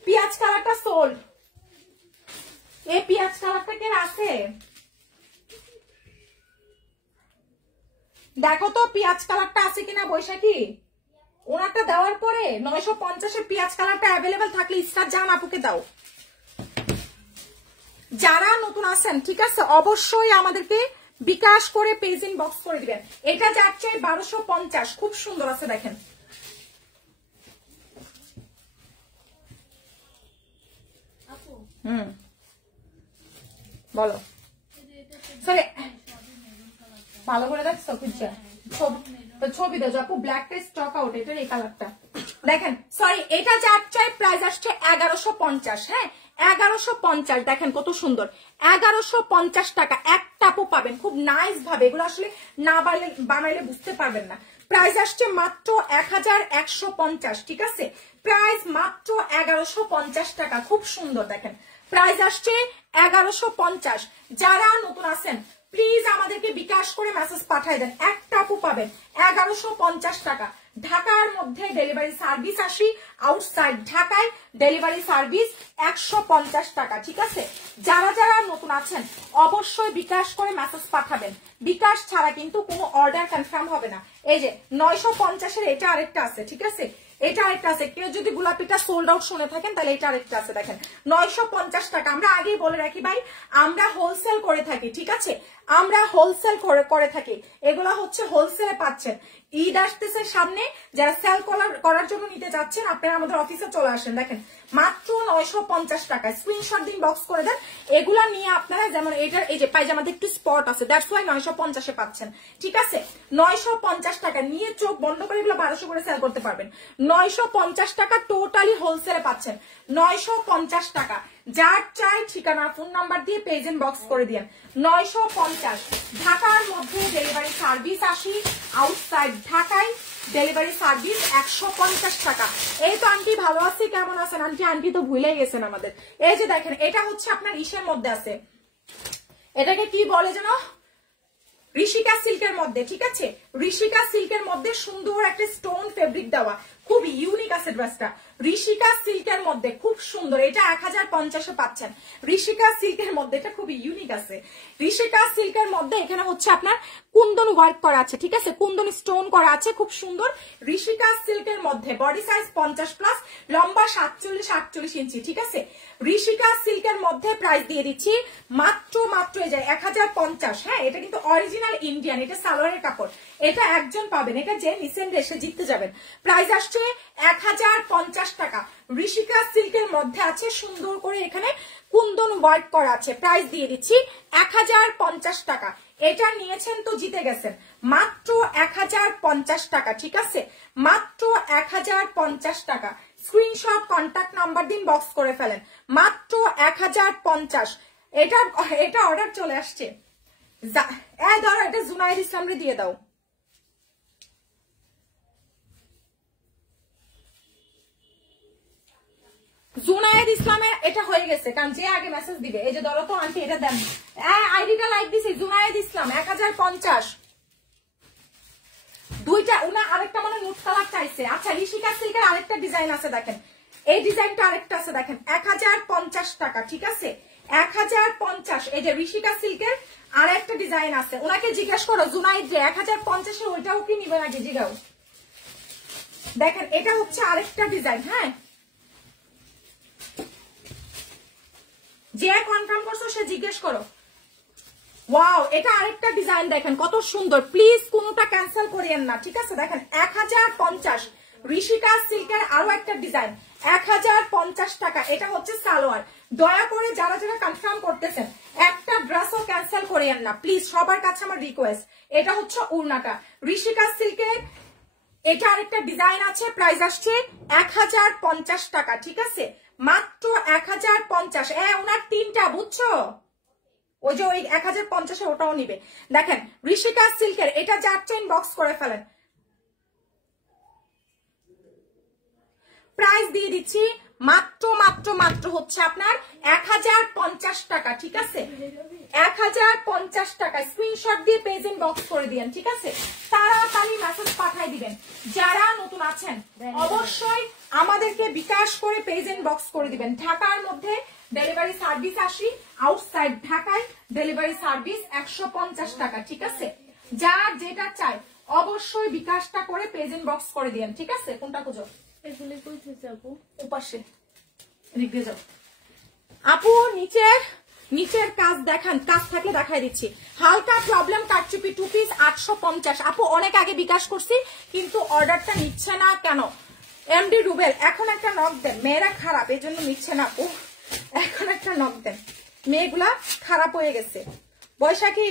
পেঁয়াজ কালারটা সোল্ড। এই পেঁয়াজ কালারটা কে আছে? দেখো তো পেঁয়াজ কালারটা আছে কিনা বৈশাখী। ওনারটা দেওয়ার পরে 950 পেঁয়াজ কালারটা অ্যাভেলেবেল থাকলে স্টার জান আপুকে দাও। যারা নতুন আছেন, ঠিক আছে, অবশ্যই আমাদেরকে বিকাশ করে পেজ ইনবক্স করে দিবেন। এটা যাচ্ছে 1250, খুব সুন্দর আছে দেখেন। বলো, সরি ভালো করে দেখছো খুঁজছে ছবি দাও আপু। ব্ল্যাকটা স্টক আউট, এটার এই কালারটা দেখেন। সরি, এটা যাচ্ছে প্রাইস আসছে 1150। হ্যাঁ, 1150। দেখেন কত সুন্দর, 1150 টাকা। একটা আপু পাবেন খুব নাইস ভাবে, এগুলো আসলে না বানাইলে বুঝতে পারবেন না। প্রাইস আসছে মাত্র 1150, ঠিক আছে। প্রাইস মাত্র 1150 টাকা, খুব সুন্দর দেখেন। প্রাইস আসছে 1150। যারা নতুন আছেন প্লিজ আমাদেরকে বিকাশ করে মেসেজ পাঠাই দেন। একটা আপু পাবেন 1150 টাকা। ঢাকার মধ্যে ডেলিভারি সার্ভিস 80, আউটসাইড ঢাকায় ডেলিভারি সার্ভিস 150 টাকা, ঠিক আছে। যারা যারা নতুন আছেন অবশ্যই বিকাশ করে মেসেজ পাঠাবেন। বিকাশ ছাড়া কিন্তু কোনো অর্ডার কনফার্ম হবে না। এই যে 950-এর এটা আরেকটা আছে, ঠিক আছে, এটা আরেকটা আছে। কেউ যদি গোলাপিটা সোল্ড আউট শুনে থাকেন তাহলে এটা আরেকটা আছে দেখেন, 950 টাকা। আমরা আগেই বলে রাখি ভাই, আমরা হোলসেল করে থাকি, ঠিক আছে, আমরা হোলসেল করে থাকি। এগুলা হচ্ছে হোলসেলে পাচ্ছেন। ঈদ আসতেছে সামনে, যারা সেল করার জন্য নিতে যাচ্ছেন আপনারা আমাদের অফিসে চলে আসেন। দেখেন মাত্র 950 টাকা। স্ক্রিনশট দিন, বক্স করে দেন। এগুলা নিয়ে আপনারা, যেমন এটার এই যে পায়জামাতে একটু স্পট আছে, দ্যাটস ওয়াই 950-এ পাচ্ছেন, ঠিক আছে। 950 টাকা নিয়ে চোখ বন্ধ করে এগুলো 1200 করে সেল করতে পারবেন। 950 টাকা টোটালি হোলসেলে পাচ্ছেন। 950 টাকা। যার চাই ঠিকানা ফোন নাম্বার দিয়ে পেজ ইনবক্স করে দিন। 950। ঢাকার মধ্যে ডেলিভারি সার্ভিস 80, আউটসাইড ঢাকায় ডেলিভারি সার্ভিস 150 টাকা। এই তো আন্টি ভালো আছি, কেমন আছেন আন্টি? আন্টি তো ভুলে গেছেন আমাদের। এই যে দেখেন, এটা হচ্ছে আপনার ইসের মধ্যে আছে, এটাকে কি বলে যেন, ঋষিকা সিল্কের মধ্যে, ঠিক আছে। ঋষিকা সিল্কের মধ্যে সুন্দর একটা স্টোন ফেব্রিক দেওয়া, খুব ইউনিক আছে ড্রেসটা। ঋষিকা সিল্কের মধ্যে খুব সুন্দর, এটা 1050-এ পাচ্ছেন। ঋষিকা সিল্কের মধ্যে এটা খুব ইউনিক আছে। ঋষিকা সিল্কের মধ্যে এখানে হচ্ছে আপনার কুন্দন ওয়ার্ক করা আছে, ঠিক আছে, কুন্দন স্টোন করা আছে, খুব সুন্দর। ঋষিকা সিল্কের মধ্যে বডি সাইজ 50+, লম্বা 47-48 ইঞ্চি, ঠিক আছে। ঋষিকা সিল্কের মধ্যে প্রাইস দিয়ে দিচ্ছি মাত্র এই যায় 1050। হ্যাঁ, এটা কিন্তু অরিজিনাল ইন্ডিয়ান, এটা সালোয়ারের কাপড়, এটা একজন পাবেন, এটা যে নিচেন এসে জিততে যাবেন। প্রাইস আসছে 1050 টাকা। ঋষিকা সিল্কের মধ্যে আছে সুন্দর করে এখানে কুন্দন ওয়ার্ক করা আছে, প্রাইস দিয়ে দিচ্ছি 1050 টাকা। এটা নিয়েছেন তো জিতে গেছেন, মাত্র 1050 টাকা, ঠিক আছে, মাত্র 1050 টাকা। স্ক্রিনশট কন্টাক্ট নাম্বার দিন, বক্স করে ফেলেন, মাত্র 1050। এটা অর্ডার চলে আসছে। ধরো এটা জুনাইদ ইসলামরে দিয়ে দাও। জুনাইদ ইসলামের এটা হয়ে গেছে, কারণ যে আগে মেসেজ দিবে, এই যে ধরো তো আন্টি এটা দেন, আইডিটা লাইক দিছি, জুনাইদ ইসলাম 1050। দুইটা উনা আরেকটা মানে নুট কালার চাইছে। আচ্ছা, ঋষিকা সিল্কের আরেকটা ডিজাইন আছে, দেখেন এই ডিজাইনটা আরেকটা আছে, দেখেন 1050 টাকা, ঠিক আছে, 1050। এই যে ঋষিকা সিল্কের আরেকটা ডিজাইন আছে, ওনাকে জিজ্ঞেস করো জুনাইদ যে 1050-এ ওইটাও কি নিবে নাকি, জিগাও। দেখেন এটা হচ্ছে আরেকটা ডিজাইন। হ্যাঁ, যে কনফার্ম করছো সে জিজ্ঞেস করো। ওয়াও, এটা আরেকটা ডিজাইন দেখেন কত সুন্দর, প্লিজ কোনোটা ক্যান্সেল করিয়েন না, ঠিক আছে। দেখেন 1050। ঋষিকা সিল্কের আরো একটা ডিজাইন 1050 টাকা, এটা হচ্ছে সালোয়ার। দয়া করে যারা যারা কনফার্ম করতেছেন একটা ড্রেসও ক্যান্সেল করিয়েন না প্লিজ, সবার কাছে আমার রিকোয়েস্ট। এটা হচ্ছে উড়নাটা ঋষিকা সিল্কের, এটা আরেকটা ডিজাইন আছে, প্রাইস আসছে 1050 টাকা, ঠিক আছে, মাত্র 1050। ওনার তিনটা, বুঝছো, ওই যে ওই 1050-এ ওটাও নিবে। দেখেন ঋষিকা সিল্কের, এটা যার চেইন বক্স করে ফেলেন। প্রাইস দিয়ে দিচ্ছি মাত্র হচ্ছে আপনার 1050 টাকা, ঠিক আছে, 1050 টাকা। স্ক্রিনশট দিয়ে পেজ বক্স করে দিবেন, ঠিক আছে, তাড়াতাড়ি মেসেজ পাঠাই দিবেন। যারা নতুন আছেন অবশ্যই আমাদেরকে বিকাশ করে পেজ বক্স করে দিবেন। ঢাকার মধ্যে ডেলিভারি সার্ভিস 80, আউটসাইড ঢাকায় ডেলিভারি সার্ভিস 150 টাকা, ঠিক আছে। যার যেটা চাই অবশ্যই বিকাশটা করে পেজ বক্স করে দিবেন, ঠিক আছে। কোনটা খুঁজো, এগুলো কইতে যাব, ওপাশে লিখে যাও। আপু নিচের কাজ দেখান, কাজ থাকলে দেখাই দিচ্ছি। হালকা প্রবলেম কাটচুপি 2 পিস 850। আপু অনেক আগে বিকাশ করছি কিন্তু অর্ডারটা নিচ্ছে না কেন? এমডি রুবেল, এখন একটা নক দেন, মেয়েরা খারাপ এই জন্য নিচ্ছে না আপু, এখন একটা নক দেন, মেয়েগুলা খারাপ হয়ে গেছে। বৈশাখী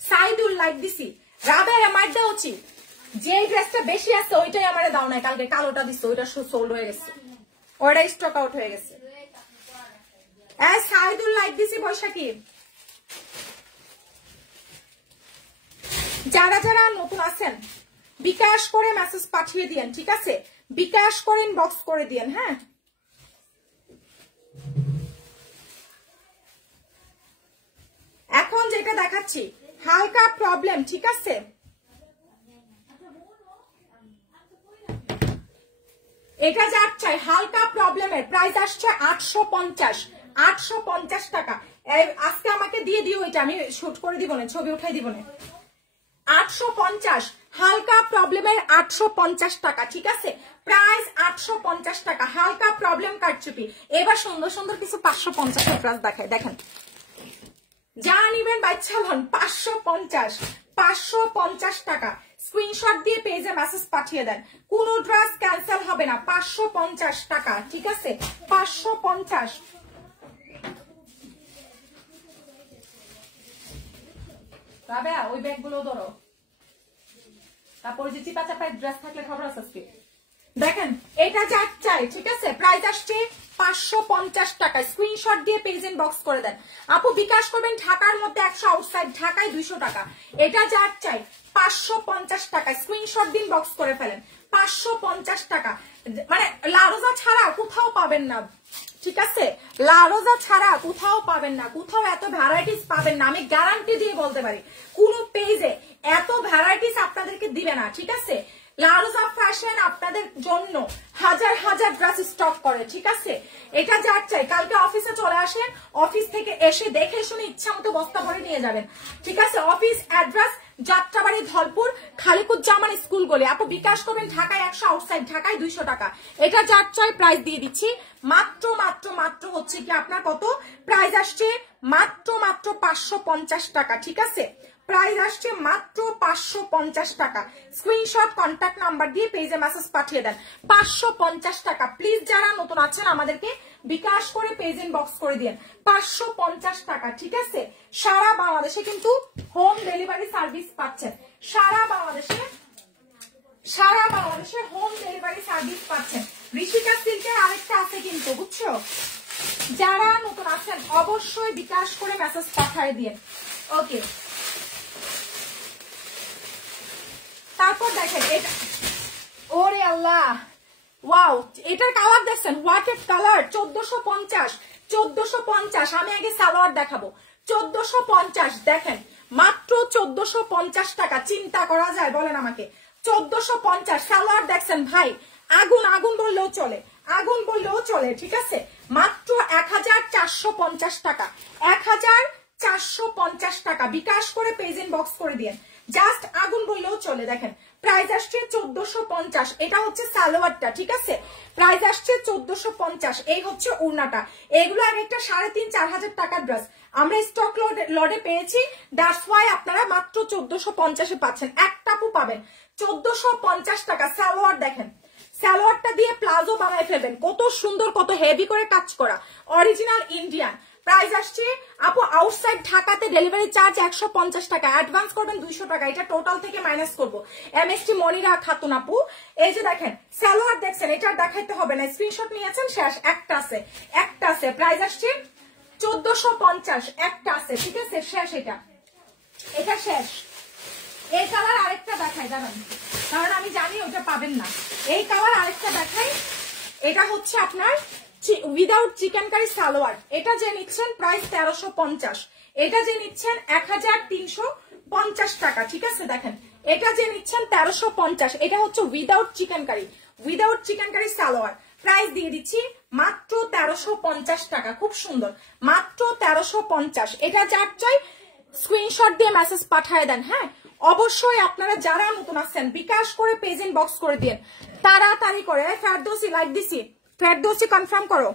সাইদুল লাইক দিছি, রাবে আমার দেওয়া উচিত, যে ড্রেসটা বেশি আছে ওইটাই আমার দাও নাই, কালকে কালোটা দিচ্ছে, ওইটা সোল্ড হয়ে গেছে, ওইটা স্টক আউট হয়ে গেছে। সাইদুল লাইক দিছি বৈশাখী। যারা যারা নতুন আছেন বিকাশ করে মেসেজ পাঠিয়ে দিয়েন, ঠিক আছে, বিকাশ করে ইনবক্স করে দিয়েন। হ্যাঁ, এখন যেটা দেখাচ্ছি হালকা প্রবলেম, ঠিক আছে, এটা যার চাই হালকা প্রবলেমের প্রাইস আসছে 850 টাকা। আজকে আমাকে দিয়ে দিও, এটা আমি শুট করে দিব না, ছবি উঠাই দিব না। 850 হালকা প্রবলেমের 850 টাকা, ঠিক আছে, প্রাইস 850 টাকা, হালকা প্রবলেম কাটচুপি। এবার সুন্দর সুন্দর কিছু 550 প্রাইস দেখায়, দেখেন যা নিবেন বাচ্চা হন 550 টাকা। স্ক্রিনশট দিয়ে পেজে মেসেজ পাঠিয়ে দেন, কোন ড্রেস ক্যান্সেল হবে না, 550 টাকা, ঠিক আছে, 550। তবে ওই ব্যাগগুলো ধরো, তারপরে যে চিপা চাপায় ড্রেস থাকলে খবর আছে। দেখেন এটা যার চাই, ঠিক আছে, প্রাইস আসছে 550 টাকা। স্ক্রিনশট দিয়ে পেজ বক্স করে দেন। আপু বিকাশ করবেন ঢাকার মধ্যে 100, আউটসাইড ঢাকায় 200 টাকা। এটা যার চাই 550 টাকা, স্ক্রিনশট দিন বক্স করে ফেলেন। 550 টাকা, মানে লারোজা ছাড়া কোথাও পাবেন না, ঠিক আছে, লারোজা ছাড়া কোথাও পাবেন না, কোথাও এত ভ্যারাইটিস পাবেন না, আমি গ্যারান্টি দিয়ে বলতে পারি। কোন পেজে এত ভ্যারাইটিস আপনাদেরকে দিবে না, ঠিক আছে? লারোজা ফ্যাশন আপনাদের জন্য হাজার হাজার ড্রেস স্টক করে, ঠিক আছে? এটা যার চাই কালকে অফিসে চলে আসেন, অফিস থেকে এসে দেখে শুনে ইচ্ছা মতো বস্তা ভরে নিয়ে যাবেন, ঠিক আছে? Office address Jatrabari, Dhalpur, Khaliquzzaman school গলি। আপু বিকাশ করবেন ঢাকায় 100, আউটসাইড ঢাকায় 200 টাকা। এটা যার চাই প্রাইস দিয়ে দিচ্ছি মাত্র মাত্র মাত্র হচ্ছে কি আপনার কত প্রাইস আসছে? মাত্র মাত্র 550 টাকা, ঠিক আছে? প্রাইস আসছে মাত্র 550 টাকা। স্ক্রিনশট কন্ট্যাক্ট নাম্বার দিয়ে পেজে মেসেজ পাঠিয়ে দেন। 550 টাকা। প্লিজ যারা নতুন আছেন আমাদেরকে বিকাশ করে পেজ ইনবক্স করে দিন। 550 টাকা, ঠিক আছে? সারা বাংলাদেশে কিন্তু হোম ডেলিভারি সার্ভিস পাচ্ছেন। সারা বাংলাদেশে হোম ডেলিভারি সার্ভিস পাচ্ছেন। ঋষিকা সিল্কের আরেকটা আছে কিন্তু, বুঝছো? যারা নতুন আছেন অবশ্যই বিকাশ করে মেসেজ পাঠিয়ে দিন। ওকে, তারপর দেখেন এটা, ওরে আল্লাহ, ওয়াও, এটার কালার দেখছেন? White colour, 1450। আমি আগে সালোয়ার দেখাবো। 1450 দেখেন, মাত্র 1450 টাকা। চিন্তা করা যায়? বলেন আমাকে। 1450 সালোয়ার দেখছেন ভাই? আগুন আগুন বললেও চলে, আগুন বললেও চলে, ঠিক আছে? মাত্র 1450 টাকা। 1450 টাকা। বিকাশ করে পেজ ইনবক্স করে দিন। জাস্ট আগুন বললেও চলে। দেখেন প্রাইস আসছে 1450। এটা হচ্ছে সালোয়ারটা, ঠিক আছে? প্রাইস আসছে 1450। এই হচ্ছে ওড়নাটা। এগুলো আর একটা 3,500-4,000 টাকার ড্রেস আমরা স্টক লটে পেয়েছি। দ্যাটস ওয়াই আপনারা মাত্র 1450 এ পাচ্ছেন। একটা আপু পাবেন 1450 টাকা। সালোয়ার দেখেন, সালোয়ারটা দিয়ে প্লাজো বানায় ফেলবেন। কত সুন্দর, কত হেভি করে কাজ করা, অরিজিনাল ইন্ডিয়ান। প্রাইস আসছে আপু আউটসাইড ঢাকাতে ডেলিভারি চার্জ 150 টাকা। অ্যাডভান্স করবেন 200 টাকা। এটা টোটাল থেকে মাইনাস করবো। এমএসটি মনিরা খাতুন আপু, এই যে দেখেন সালোয়ার দেখছেন, এটা দেখাইতে হবে না। স্ক্রিনশট নিয়েছেন, শেষ। একটা আছে, একটা আছে। প্রাইস আসছে 1450। একটা আছে, ঠিক আছে? শেষ। এটা শেষ। এই কালার আরেকটা দেখাই, দাঁড়ান, কারণ আমি জানি ওটা পাবেন না। এই কালার আরেকটা দেখাই। এটা হচ্ছে আপনার উইদাউট চিকেন কারি সালোয়ার। এটা যে নিচ্ছেন প্রাইস 1350। এটা যে নিচ্ছেন 1350 টাকা, ঠিক আছে? দেখেন এটা যে নিচ্ছেন 1350। এটা হচ্ছে without chicken curry, without chicken curry salwar. Price দিয়ে দিচ্ছি মাত্র 1350 টাকা। খুব সুন্দর, মাত্র 1350। এটা যার চাই স্ক্রিনশট দিয়ে মেসেজ পাঠিয়ে দেন। হ্যাঁ, অবশ্যই আপনারা যারা নতুন আছেন বিকাশ করে পেজ ইনবক্স করে দিন তাড়াতাড়ি করে। ফেরদৌসি লাইক দিছি, ফেরদৌসি কনফার্ম করো।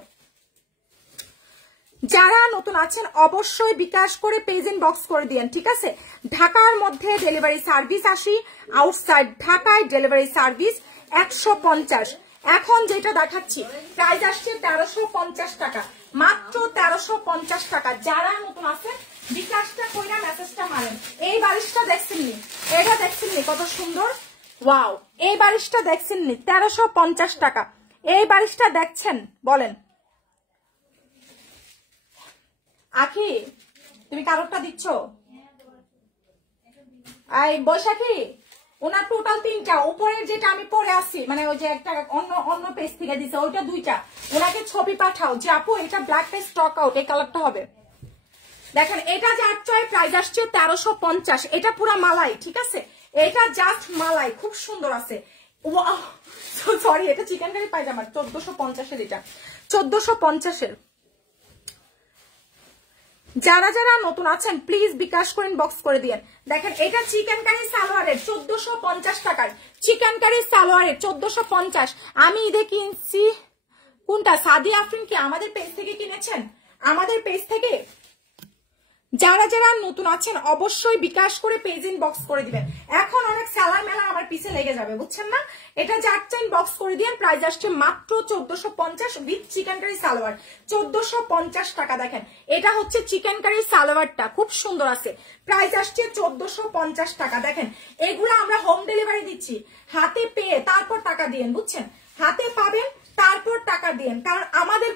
যারা নতুন আছেন অবশ্যই বিকাশ করে পেজ ইনবক্স করে দিন, ঠিক আছে? ঢাকার মধ্যে ডেলিভারি সার্ভিস 80, আউটসাইড ঢাকায় ডেলিভারি সার্ভিস 150। এখন যেটা দেখাচ্ছি প্রাইস আসছে 1350 টাকা। মাত্র 1350 টাকা। যারা নতুন আছেন বিকাশটা কইরা মেসেজটা মারেন। এই বালিশটা দেখছেননি? এটা দেখছেননি কত সুন্দর? ওয়াও, এই বালিশটা দেখছেননি? 1350 টাকা। এই বালিশটা দেখছেন? বলেন আখি, তুমি কারোরটা দিচ্ছ? এই বৈশাখী, ওনার টোটাল 3টা। উপরের যেটা আমি পরে আসছি, মানে ওই যে একটা অন্য পেজ থেকে দিছে, ওইটা 2টা। ওনাকে ছবি পাঠাও যে আপু এটা ব্ল্যাকটা স্টক আউট, এই কালারটা হবে। দেখেন এটা যার চাই প্রাইস আসছে 1350। এটা পুরা মালাই, ঠিক আছে? এটা জাস্ট মালাই, খুব সুন্দর আছে। সরি, এটা চিকেন কারি পায়জামা 1450-এর। এটা 1450-এর। যারা যারা নতুন আছেন প্লিজ বিকাশ করে ইনবক্স করে দিয়েন। দেখেন এটা চিকেন কারি সালোয়ারের 1450 টাকার। চিকেন কারি সালোয়ারের 1450। আমি ঈদে কিনছি। কোনটা? সাদি আফরিন কি আমাদের পেজ থেকে কিনেছেন? আমাদের পেজ থেকে যারা যারা নতুন আছেন অবশ্যই বিকাশ করে পেজ ইনবক্স করে দিবেন। এখন অনেক সেলার মেলা আমার পিছে লেগে যাবে, বুঝছেন না? এটা যাচ্ছে ইনবক্স করে দিন। প্রাইস আসছে মাত্র 1450 উইথ চিকেন কারি সালোয়ার। 1450 টাকা। দেখেন এটা হচ্ছে চিকেন কারি সালোয়ারটা, খুব সুন্দর আছে। প্রাইস আসছে 1450 টাকা। দেখেন এগুলো আমরা হোম ডেলিভারি দিচ্ছি। হাতে পেয়ে তারপর টাকা দিয়েন, বুঝছেন? হাতে পাবেন তারপর টাকা দিয়েন, কারণ আমাদের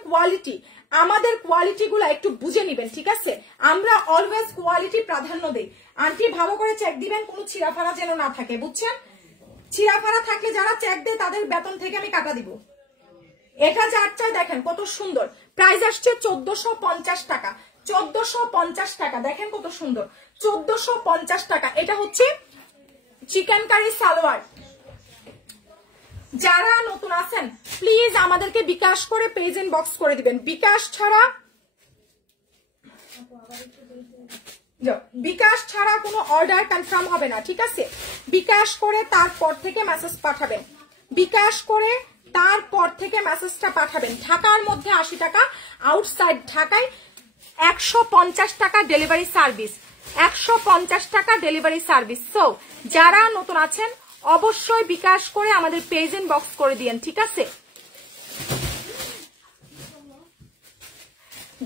কোয়ালিটি গুলো একটু বুঝে নিবেন, ঠিক আছে? আমরা অলওয়েজ কোয়ালিটি প্রাধান্য দেই। আন্টি ভালো করে চেক দিবেন, কোনো ছিঁড়াফাড়া যেন না থাকে, বুঝছেন? ছিঁড়াফাড়া থাকলে যারা চেক দেয় তাদের বেতন থেকে আমি কাটা দিব। এটা যার চাই দেখেন কত সুন্দর। প্রাইস আসছে 1450 টাকা। 1450 টাকা। দেখেন কত সুন্দর, 1450 টাকা। এটা হচ্ছে চিকেন কারি সালোয়ার। যারা নতুন আছেন প্লিজ আমাদেরকে বিকাশ করে পেজ ইনবক্স করে দিবেন। বিকাশ ছাড়া কোনো অর্ডার কনফার্ম হবে না, ঠিক আছে? বিকাশ করে তারপর থেকে মেসেজ পাঠাবেন, বিকাশ করে তারপর থেকে মেসেজটা পাঠাবেন। ঢাকার মধ্যে 80 টাকা, আউটসাইড ঢাকায় 150 টাকা ডেলিভারি সার্ভিস, 150 টাকা ডেলিভারি সার্ভিস। সো যারা নতুন আছেন অবশ্যই বিকাশ করে আমাদের পেজ ইনবক্স করে দিয়েন, ঠিক আছে?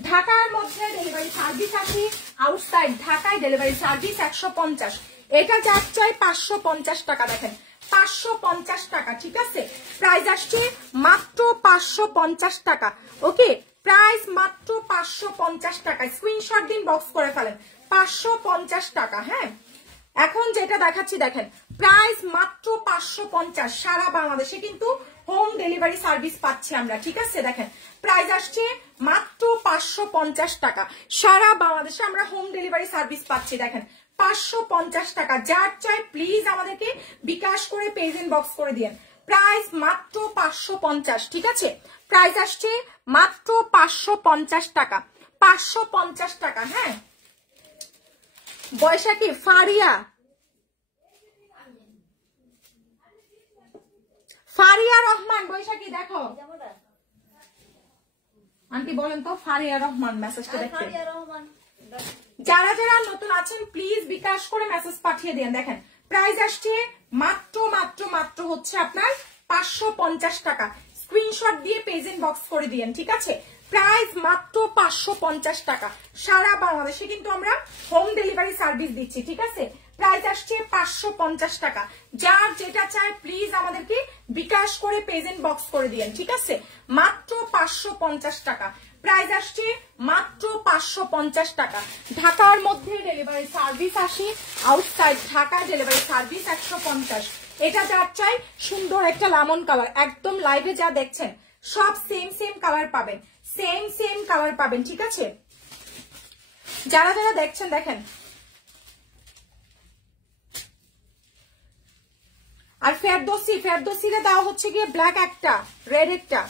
ঢাকার মধ্যে ডেলিভারি সার্ভিস আসি, আউটসাইড ঢাকায় ডেলিভারি সার্ভিস 150। এটা যার চাই 550 টাকা। দেখেন 550 টাকা, ঠিক আছে? প্রাইস আসছে মাত্র 550 টাকা। ওকে, প্রাইস মাত্র 550 টাকা। স্ক্রিনশট দিন, বক্স করে ফেলেন। 550 টাকা। হ্যাঁ, এখন যেটা দেখাচ্ছি দেখেন, প্রাইস মাত্র 550। সারা বাংলাদেশে কিন্তু হোম ডেলিভারি সার্ভিস পাচ্ছি আমরা, ঠিক আছে? দেখেন প্রাইস আসছে মাত্র 550 টাকা। সারা বাংলাদেশে আমরা হোম ডেলিভারি সার্ভিস পাচ্ছি। দেখেন 550 টাকা। যার চাই প্লিজ আমাদেরকে বিকাশ করে পেজ ইনবক্স করে দিয়েন। প্রাইস মাত্র 550, ঠিক আছে? প্রাইস আসছে মাত্র 550 টাকা, 550 টাকা। হ্যাঁ, বৈশাখী ফারিয়া রহমান, বৈশাখী দেখো আন্টি বলেন তো ফারিয়া রহমান মেসেজটা দেখতে। যারা যারা নতুন আছেন প্লিজ বিকাশ করে মেসেজ পাঠিয়ে দেন। দেখেন প্রাইস আসছে মাত্র মাত্র মাত্র হচ্ছে আপনার 550 টাকা। স্ক্রিনশট দিয়ে পেজ ইনবক্স করে দিয়েন, ঠিক আছে? প্রাইস মাত্র 550 টাকা। সারা বাংলাদেশে কিন্তু আমরা হোম ডেলিভারি সার্ভিস দিচ্ছি, ঠিক আছে? প্রাইস আসছে 550 টাকা। যার যেটা চায় প্লিজ আমাদেরকে বিকাশ করে পেজ ইনবক্স করে দিয়েন, ঠিক আছে? মাত্র 550 টাকা। প্রাইস আসছে মাত্র 550 টাকা। ঢাকার মধ্যে ডেলিভারি সার্ভিস আসি, আউটসাইড ঢাকা ডেলিভারি সার্ভিস 150। এটা যার চাই সুন্দর একটা লেমন কালার, একদম লাইভে যা দেখছেন সব সেম সেম কালার পাবেন, সেম সেম কালার পাবেন, ঠিক আছে? যারা যারা দেখছেন দেখেন। আর ফেরদৌসিরে দেওয়া হচ্ছে গিয়ে ব্ল্যাক একটা, রেড একটা।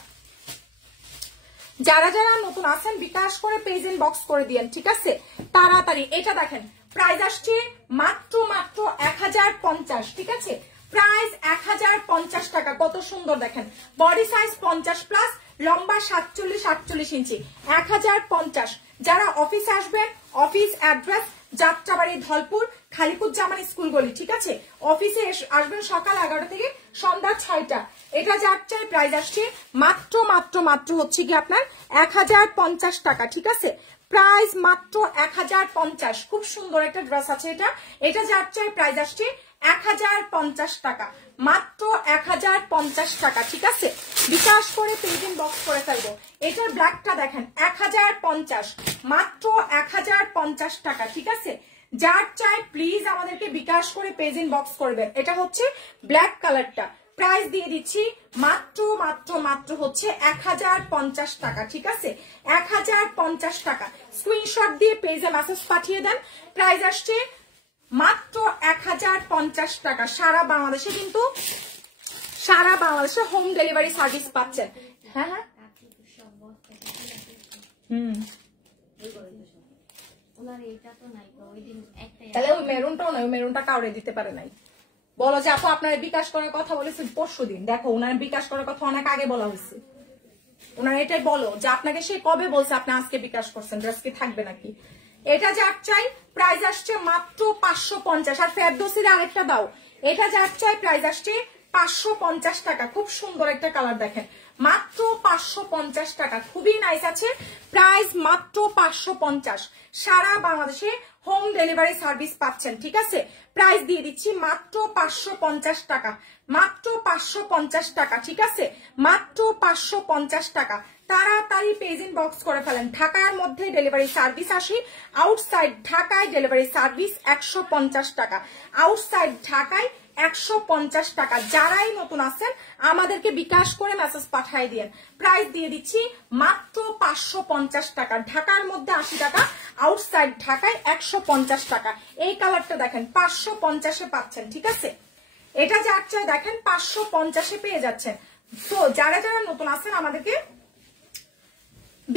যারা যারা নতুন আছেন বিকাশ করে পেজ ইনবক্স করে দিয়েন, ঠিক আছে? তাড়াতাড়ি। এটা দেখেন প্রাইস আসছে মাত্র মাত্র 1050, ঠিক আছে? প্রাইস 1050 টাকা। কত সুন্দর দেখেন, বডি সাইজ 50+, লম্বা 47-48 ইঞ্চি, 1050। যারা অফিসে আসবেন, office address Jatrabari, Dhalpur, Khaliquzzaman school গলি, ঠিক আছে? অফিসে আসবেন সকাল 11টা থেকে সন্ধ্যা 6টা। এটা যার চাই প্রাইস আসছে মাত্র মাত্র মাত্র হচ্ছে কি আপনার 1050 টাকা, ঠিক আছে? প্রাইস মাত্র 1050। খুব সুন্দর একটা ড্রেস আছে এটা। এটা যার চাই প্রাইস আসছে 1050 টাকা, মাত্র 1050 টাকা, ঠিক আছে? বিকাশ করে পেজ ইনবক্স করে ফেলবো। এটার ব্ল্যাকটা দেখেন 1050, মাত্র 1050 টাকা, ঠিক আছে? যার চাই প্লিজ আমাদেরকে বিকাশ করে পেজ ইনবক্স করবেন। এটা হচ্ছে ব্ল্যাক কালারটা। প্রাইস দিয়ে দিচ্ছি মাত্র মাত্র মাত্র হচ্ছে 1050 টাকা, ঠিক আছে? 1050 টাকা। স্ক্রিনশট দিয়ে পেজে মেসেজ পাঠিয়ে দেন। প্রাইস আসছে মাত্র 1050 টাকা। সারা বাংলাদেশে কিন্তু সারা বাংলাদেশে হোম ডেলিভারি সার্ভিস পাচ্ছেন। হ্যাঁ হ্যাঁ, তাহলে ওই মেরুনটাও নয়, ওই মেরুনটা কাউরে দিতে পারে নাই। বলো যে আপু আপনার বিকাশ করার কথা বলেছেন পরশু দিন, দেখো ওনার বিকাশ করার কথা অনেক আগে বলা হয়েছে। ওনার এটাই বলো যে আপনাকে সে কবে বলছে আপনি আজকে বিকাশ করছেন, ড্রেস কি থাকবে নাকি? এটা যার চাই প্রাইস আসছে মাত্র 550। আর ফেরদৌসির আরেকটা দাও। এটা যার চাই প্রাইস আসছে 550 টাকা। খুব সুন্দর একটা কালার দেখেন, মাত্র 550 টাকা। খুবই নাইস আছে। প্রাইস মাত্র 550। সারা বাংলাদেশে হোম ডেলিভারি সার্ভিস পাচ্ছেন, ঠিক আছে? প্রাইস দিয়ে দিচ্ছি মাত্র 550 টাকা, মাত্র 550 টাকা, ঠিক আছে? মাত্র 550 টাকা। তাড়াতাড়ি পেজ ইনবক্স করে ফেলেন। ঢাকার মধ্যে ডেলিভারি সার্ভিস আসি, আউটসাইড ঢাকায় ডেলিভারি সার্ভিস 150 টাকা, আউটসাইড ঢাকায় 150 টাকা। যারাই নতুন আছেন আমাদেরকে বিকাশ করে মেসেজ পাঠিয়ে দিন। প্রাইস দিয়ে দিচ্ছি মাত্র 550 টাকা। ঢাকার মধ্যে 80 টাকা, আউটসাইড ঢাকায় 150 টাকা। এই কালারটা দেখেন 550-এ পাচ্ছেন, ঠিক আছে? এটা যার চাই দেখেন 550-এ পেয়ে যাচ্ছেন। তো যারা যারা নতুন আছেন আমাদেরকে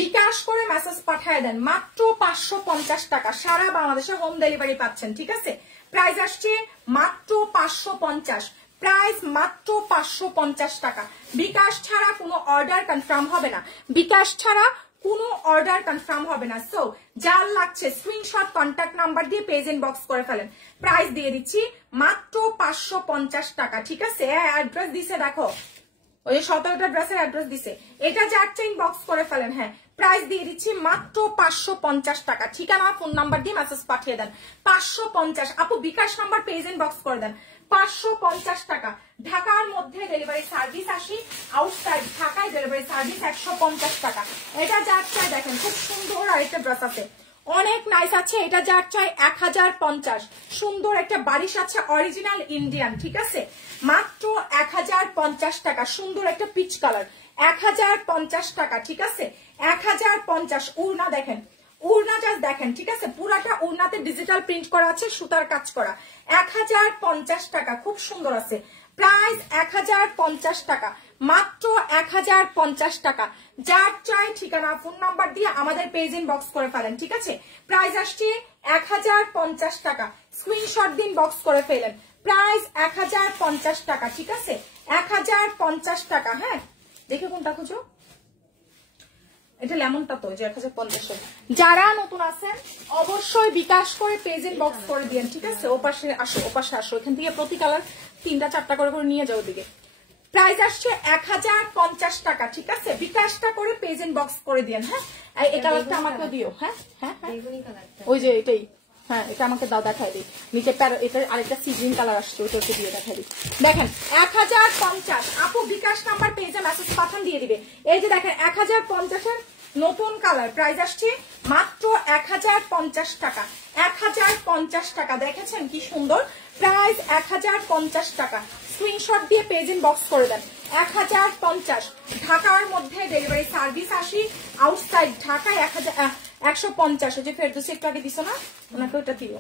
বিকাশ করে মেসেজ পাঠিয়ে দেন। মাত্র 550 টাকা, সারা বাংলাদেশে হোম ডেলিভারি পাচ্ছেন, ঠিক আছে? প্রাইস আসছে মাত্র 550, প্রাইস মাত্র 550 টাকা। বিকাশ ছাড়া কোনো অর্ডার কনফার্ম হবে না, বিকাশ ছাড়া কোনো অর্ডার কনফার্ম হবে না। সো যার লাগছে স্ক্রিনশট কন্ট্যাক্ট নাম্বার দিয়ে পেজ ইনবক্স করে ফেলেন। প্রাইস দিয়ে দিচ্ছি মাত্র 550 টাকা, ঠিক আছে? অ্যাড্রেস দিছে দেখো, ওই 17টা ড্রেসের অ্যাড্রেস দিছে। এটা যার চেইন বক্স করে ফেলেন। হ্যাঁ, প্রাইস দিয়ে দিচ্ছি মাত্র 550 টাকা। ঠিকানা ফোন নাম্বার দিয়ে মেসেজ পাঠিয়ে দেন। 550। আপু বিকাশ নাম্বার পেজ ইনবক্স করে দেন। 550 টাকা। ঢাকার মধ্যে ডেলিভারি সার্ভিস 80, আউটসাইড ঢাকায় ডেলিভারি সার্ভিস 150 টাকা। এটা যার চাই দেখেন খুব সুন্দর আরেকটা ড্রেস আছে, অনেক নাইস আছে। এটা যার চাই 1050। সুন্দর একটা বারিশ আছে অরিজিনাল ইন্ডিয়ান, ঠিক আছে? মাত্র 1050 টাকা। সুন্দর একটা পিচ কালার, 1050 টাকা, ঠিক আছে? 1050। উড়না দেখেন, উড়না জাস্ট দেখেন, ঠিক আছে? পুরাটা উড়নাতে ডিজিটাল প্রিন্ট করা আছে, সুতার কাজ করা। 1050 টাকা, খুব সুন্দর আছে। প্রাইস 1050 টাকা, মাত্র 1050 টাকা। যার চাই ঠিকানা ফোন নাম্বার দিয়ে আমাদের পেজ ইনবক্স করে ফেলেন, ঠিক আছে? প্রাইস আসছে 1050 টাকা। স্ক্রিনশট দিন, বক্স করে ফেলেন। প্রাইস 1050 টাকা, ঠিক আছে? 1050 টাকা। হ্যাঁ, দেখে কোনটা খুঁজো, এটা লেমনটা তো, যে 1050। যারা নতুন আছেন অবশ্যই বিকাশ করে পেজ ইনবক্স করে দিন, ঠিক আছে? ওপাশে আসো, ওপাশে আসো, এখান থেকে প্রতি কালার 3টা 4টা করে নিয়ে যাও ওদিকে। প্রাইস আসছে 1050 টাকা, ঠিক আছে? বিকাশটা করে পেজ ইনবক্স করে দিন। হ্যাঁ, এই কালারটা আমাকে দিও। হ্যাঁ হ্যাঁ হ্যাঁ, ওই যে এটাই। হ্যাঁ, এটা আমাকে দাও, দেখাই দিই। নিচে এটা আরেকটা সি গ্রিন কালার আসছে, ওইটাকে দিয়ে দেখাই দিই। দেখেন 1050। আপু বিকাশ নাম্বার পেজে মেসেজ পাঠান, দিয়ে দিবে। এই যে দেখেন 1050-এর নতুন কালার। প্রাইস আসছে মাত্র 1050 টাকা। 1050 টাকা, দেখেছেন কি সুন্দর? প্রাইস 1050 টাকা। স্ক্রিনশট দিয়ে পেজ ইনবক্স করে দেন। 1050। ঢাকার মধ্যে ডেলিভারি সার্ভিস 80, আউটসাইড ঢাকায় 150। যে ফেরদৌসি একটু আগে দিছো না, ওনাকে ওটা দিও।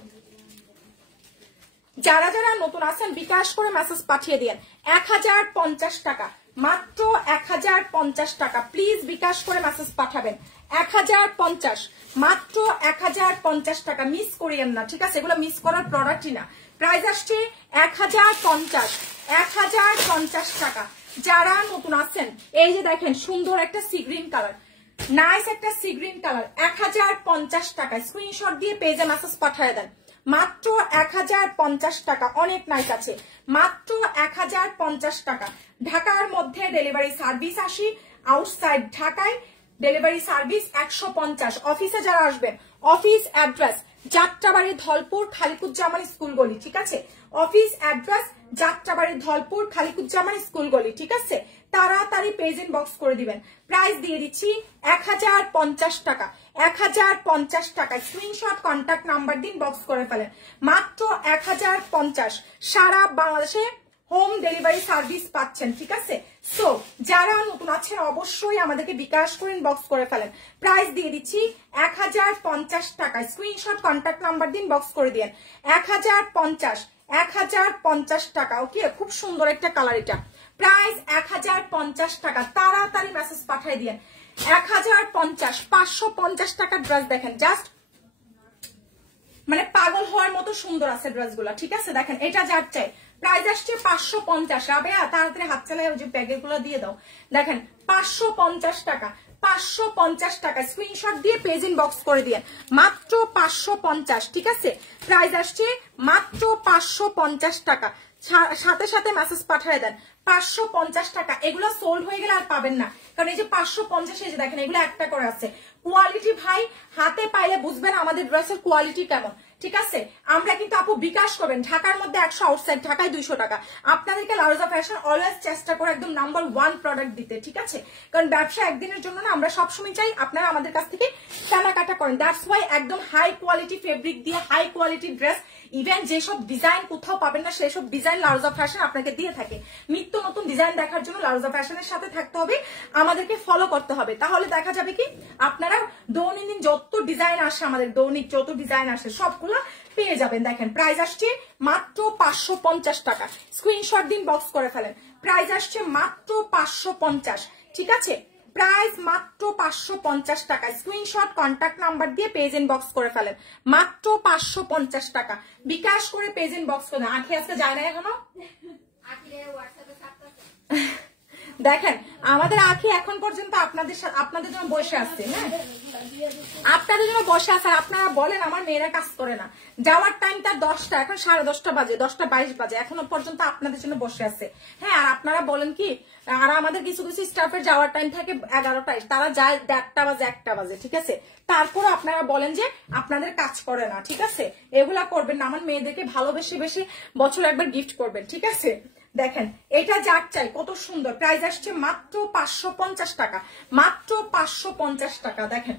যারা যারা নতুন আছেন বিকাশ করে মেসেজ পাঠিয়ে দিন। 1050 টাকা, মাত্র 1050 টাকা। প্লিজ বিকাশ করে মেসেজ পাঠাবেন। 1050, মাত্র 1050 টাকা। মিস করিয়েন না, ঠিক আছে? এগুলো মিস করার প্রোডাক্টই না। প্রাইস আসছে 1050, 1050 টাকা। যারা নতুন আছেন এই যে দেখেন সুন্দর একটা সি গ্রিন কালার, নাইস একটা সি গ্রিন কালার। 1050 টাকা। স্ক্রিনশট দিয়ে পেজে মেসেজ পাঠিয়ে দেন। মাত্র 1050 টাকা। অনেক নাইস আছে, মাত্র 1050 টাকা। ঢাকার মধ্যে ডেলিভারি সার্ভিস 80, আউটসাইড ঢাকায় ডেলিভারি সার্ভিস 150। অফিসে যারা আসবেন, office address Jatrabari Dhalpur Khaliquzzaman school গলি, ঠিক আছে? Office address Jatrabari Dhalpur Khaliquzzaman school গলি, ঠিক আছে? তাড়াতাড়ি পেজ ইনবক্স করে দিবেন। প্রাইস দিয়ে দিচ্ছি 1050 টাকা। 1050 টাকা। স্ক্রিনশট কন্ট্যাক্ট নাম্বার দিন, বক্স করে ফেলেন। মাত্র 1050। সারা বাংলাদেশে হোম ডেলিভারি সার্ভিস পাচ্ছেন, ঠিক আছে? সো যারা নতুন আছেন অবশ্যই আমাদেরকে বিকাশ করে ইনবক্স করে ফেলেন। প্রাইস দিয়ে দিচ্ছি 1050 টাকা। স্ক্রিনশট কন্ট্যাক্ট নাম্বার দিন, বক্স করে দিন। 1050, 1050 টাকা। ওকে, খুব সুন্দর একটা কালার এটা। প্রাইস 1050 টাকা। তাড়াতাড়ি মেসেজ পাঠিয়ে দিন। 1050, 550 টাকার ড্রেস দেখেন, জাস্ট মানে পাগল হওয়ার মতো সুন্দর আছে ড্রেসগুলো, ঠিক আছে? দেখেন এটা যার চাই। প্রাইস আসছে 550। রাবেয়া তাড়াতাড়ি হাত চালায় ওই যে ব্যাগের গুলো দিয়ে দাও। দেখেন 550 টাকা, 550 টাকা। স্ক্রিনশট দিয়ে পেজ ইনবক্স করে দিন। মাত্র 550, ঠিক আছে? প্রাইস আসছে মাত্র 550 টাকা। সাথে সাথে মেসেজ পাঠিয়ে দেন। 550 টাকা। এগুলো সোল্ড হয়ে গেলে আর পাবেন না, কারণ এই যে 550, এই যে দেখেন এগুলো একটা করে আছে। কোয়ালিটি ভাই হাতে পাইলে বুঝবেন আমাদের ড্রেসের কোয়ালিটি কেমন, ঠিক আছে। আমরা কিন্তু আপু বিকাশ করবেন, ঢাকার মধ্যে 100, আউটসাইড ঢাকায় 200 টাকা। আপনাদেরকে লারোজা ফ্যাশন অলওয়েজ চেষ্টা করে একদম নাম্বার 1 প্রোডাক্ট দিতে, ঠিক আছে। কারণ ব্যবসা একদিনের জন্য না, আমরা সবসময় চাই আপনারা আমাদের কাছ থেকে কেনাকাটা করেন। দ্যাটস ওয়াই একদম হাই কোয়ালিটি ফেব্রিক দিয়ে হাই কোয়ালিটি ড্রেস, ইভেন যেসব ডিজাইন কোথাও পাবেন না সেসব ডিজাইন লারোজা ফ্যাশন আপনাকে দিয়ে থাকে। নিত্য নতুন ডিজাইন দেখার জন্য লারোজা ফ্যাশনের সাথে থাকতে হবে, আমাদেরকে ফলো করতে হবে। তাহলে দেখা যাবে কি আপনারা দৈনন্দিন যত ডিজাইন আসে, আমাদের দৈনিক যত ডিজাইন আসে সবগুলো পেয়ে যাবেন। দেখেন প্রাইস আসছে মাত্র 550 টাকা। স্ক্রিনশট দিন, বক্স করে ফেলেন। প্রাইস আসছে মাত্র 550, ঠিক আছে। প্রাইস মাত্র 550 টাকা। স্ক্রিনশট কন্ট্যাক্ট নাম্বার দিয়ে পেজ ইনবক্স করে ফেলেন। মাত্র 550 টাকা। বিকাশ করে পেজ ইনবক্স করে। আঁখি আজকে যায় না এখনো? দেখেন আমাদের আঁখি এখন পর্যন্ত আপনাদের জন্য বসে আসছে, হ্যাঁ আপনাদের জন্য বসে আছে। আর আপনারা বলেন আমার মেয়েরা কাজ করে না, যাওয়ার টাইম তার 10টা, এখন 10:30 বাজে, 10:22 বাজে, এখনো পর্যন্ত আপনাদের জন্য বসে আছে। হ্যাঁ আর আপনারা বলেন কি, আর আমাদের কিছু কিছু স্টাফের যাওয়ার টাইম থাকে 11টায়, তারা যায় 1:30 বাজে, 1টা বাজে, ঠিক আছে। তারপরে আপনারা বলেন যে আপনাদের কাজ করে না, ঠিক আছে। এগুলা করবেন না, আমার মেয়েদেরকে ভালোবেসে বেশি বছরে একবার গিফট করবেন, ঠিক আছে। দেখেন এটা যার চাই, কত সুন্দর। প্রাইস আসছে মাত্র 550 টাকা, মাত্র 550 টাকা। দেখেন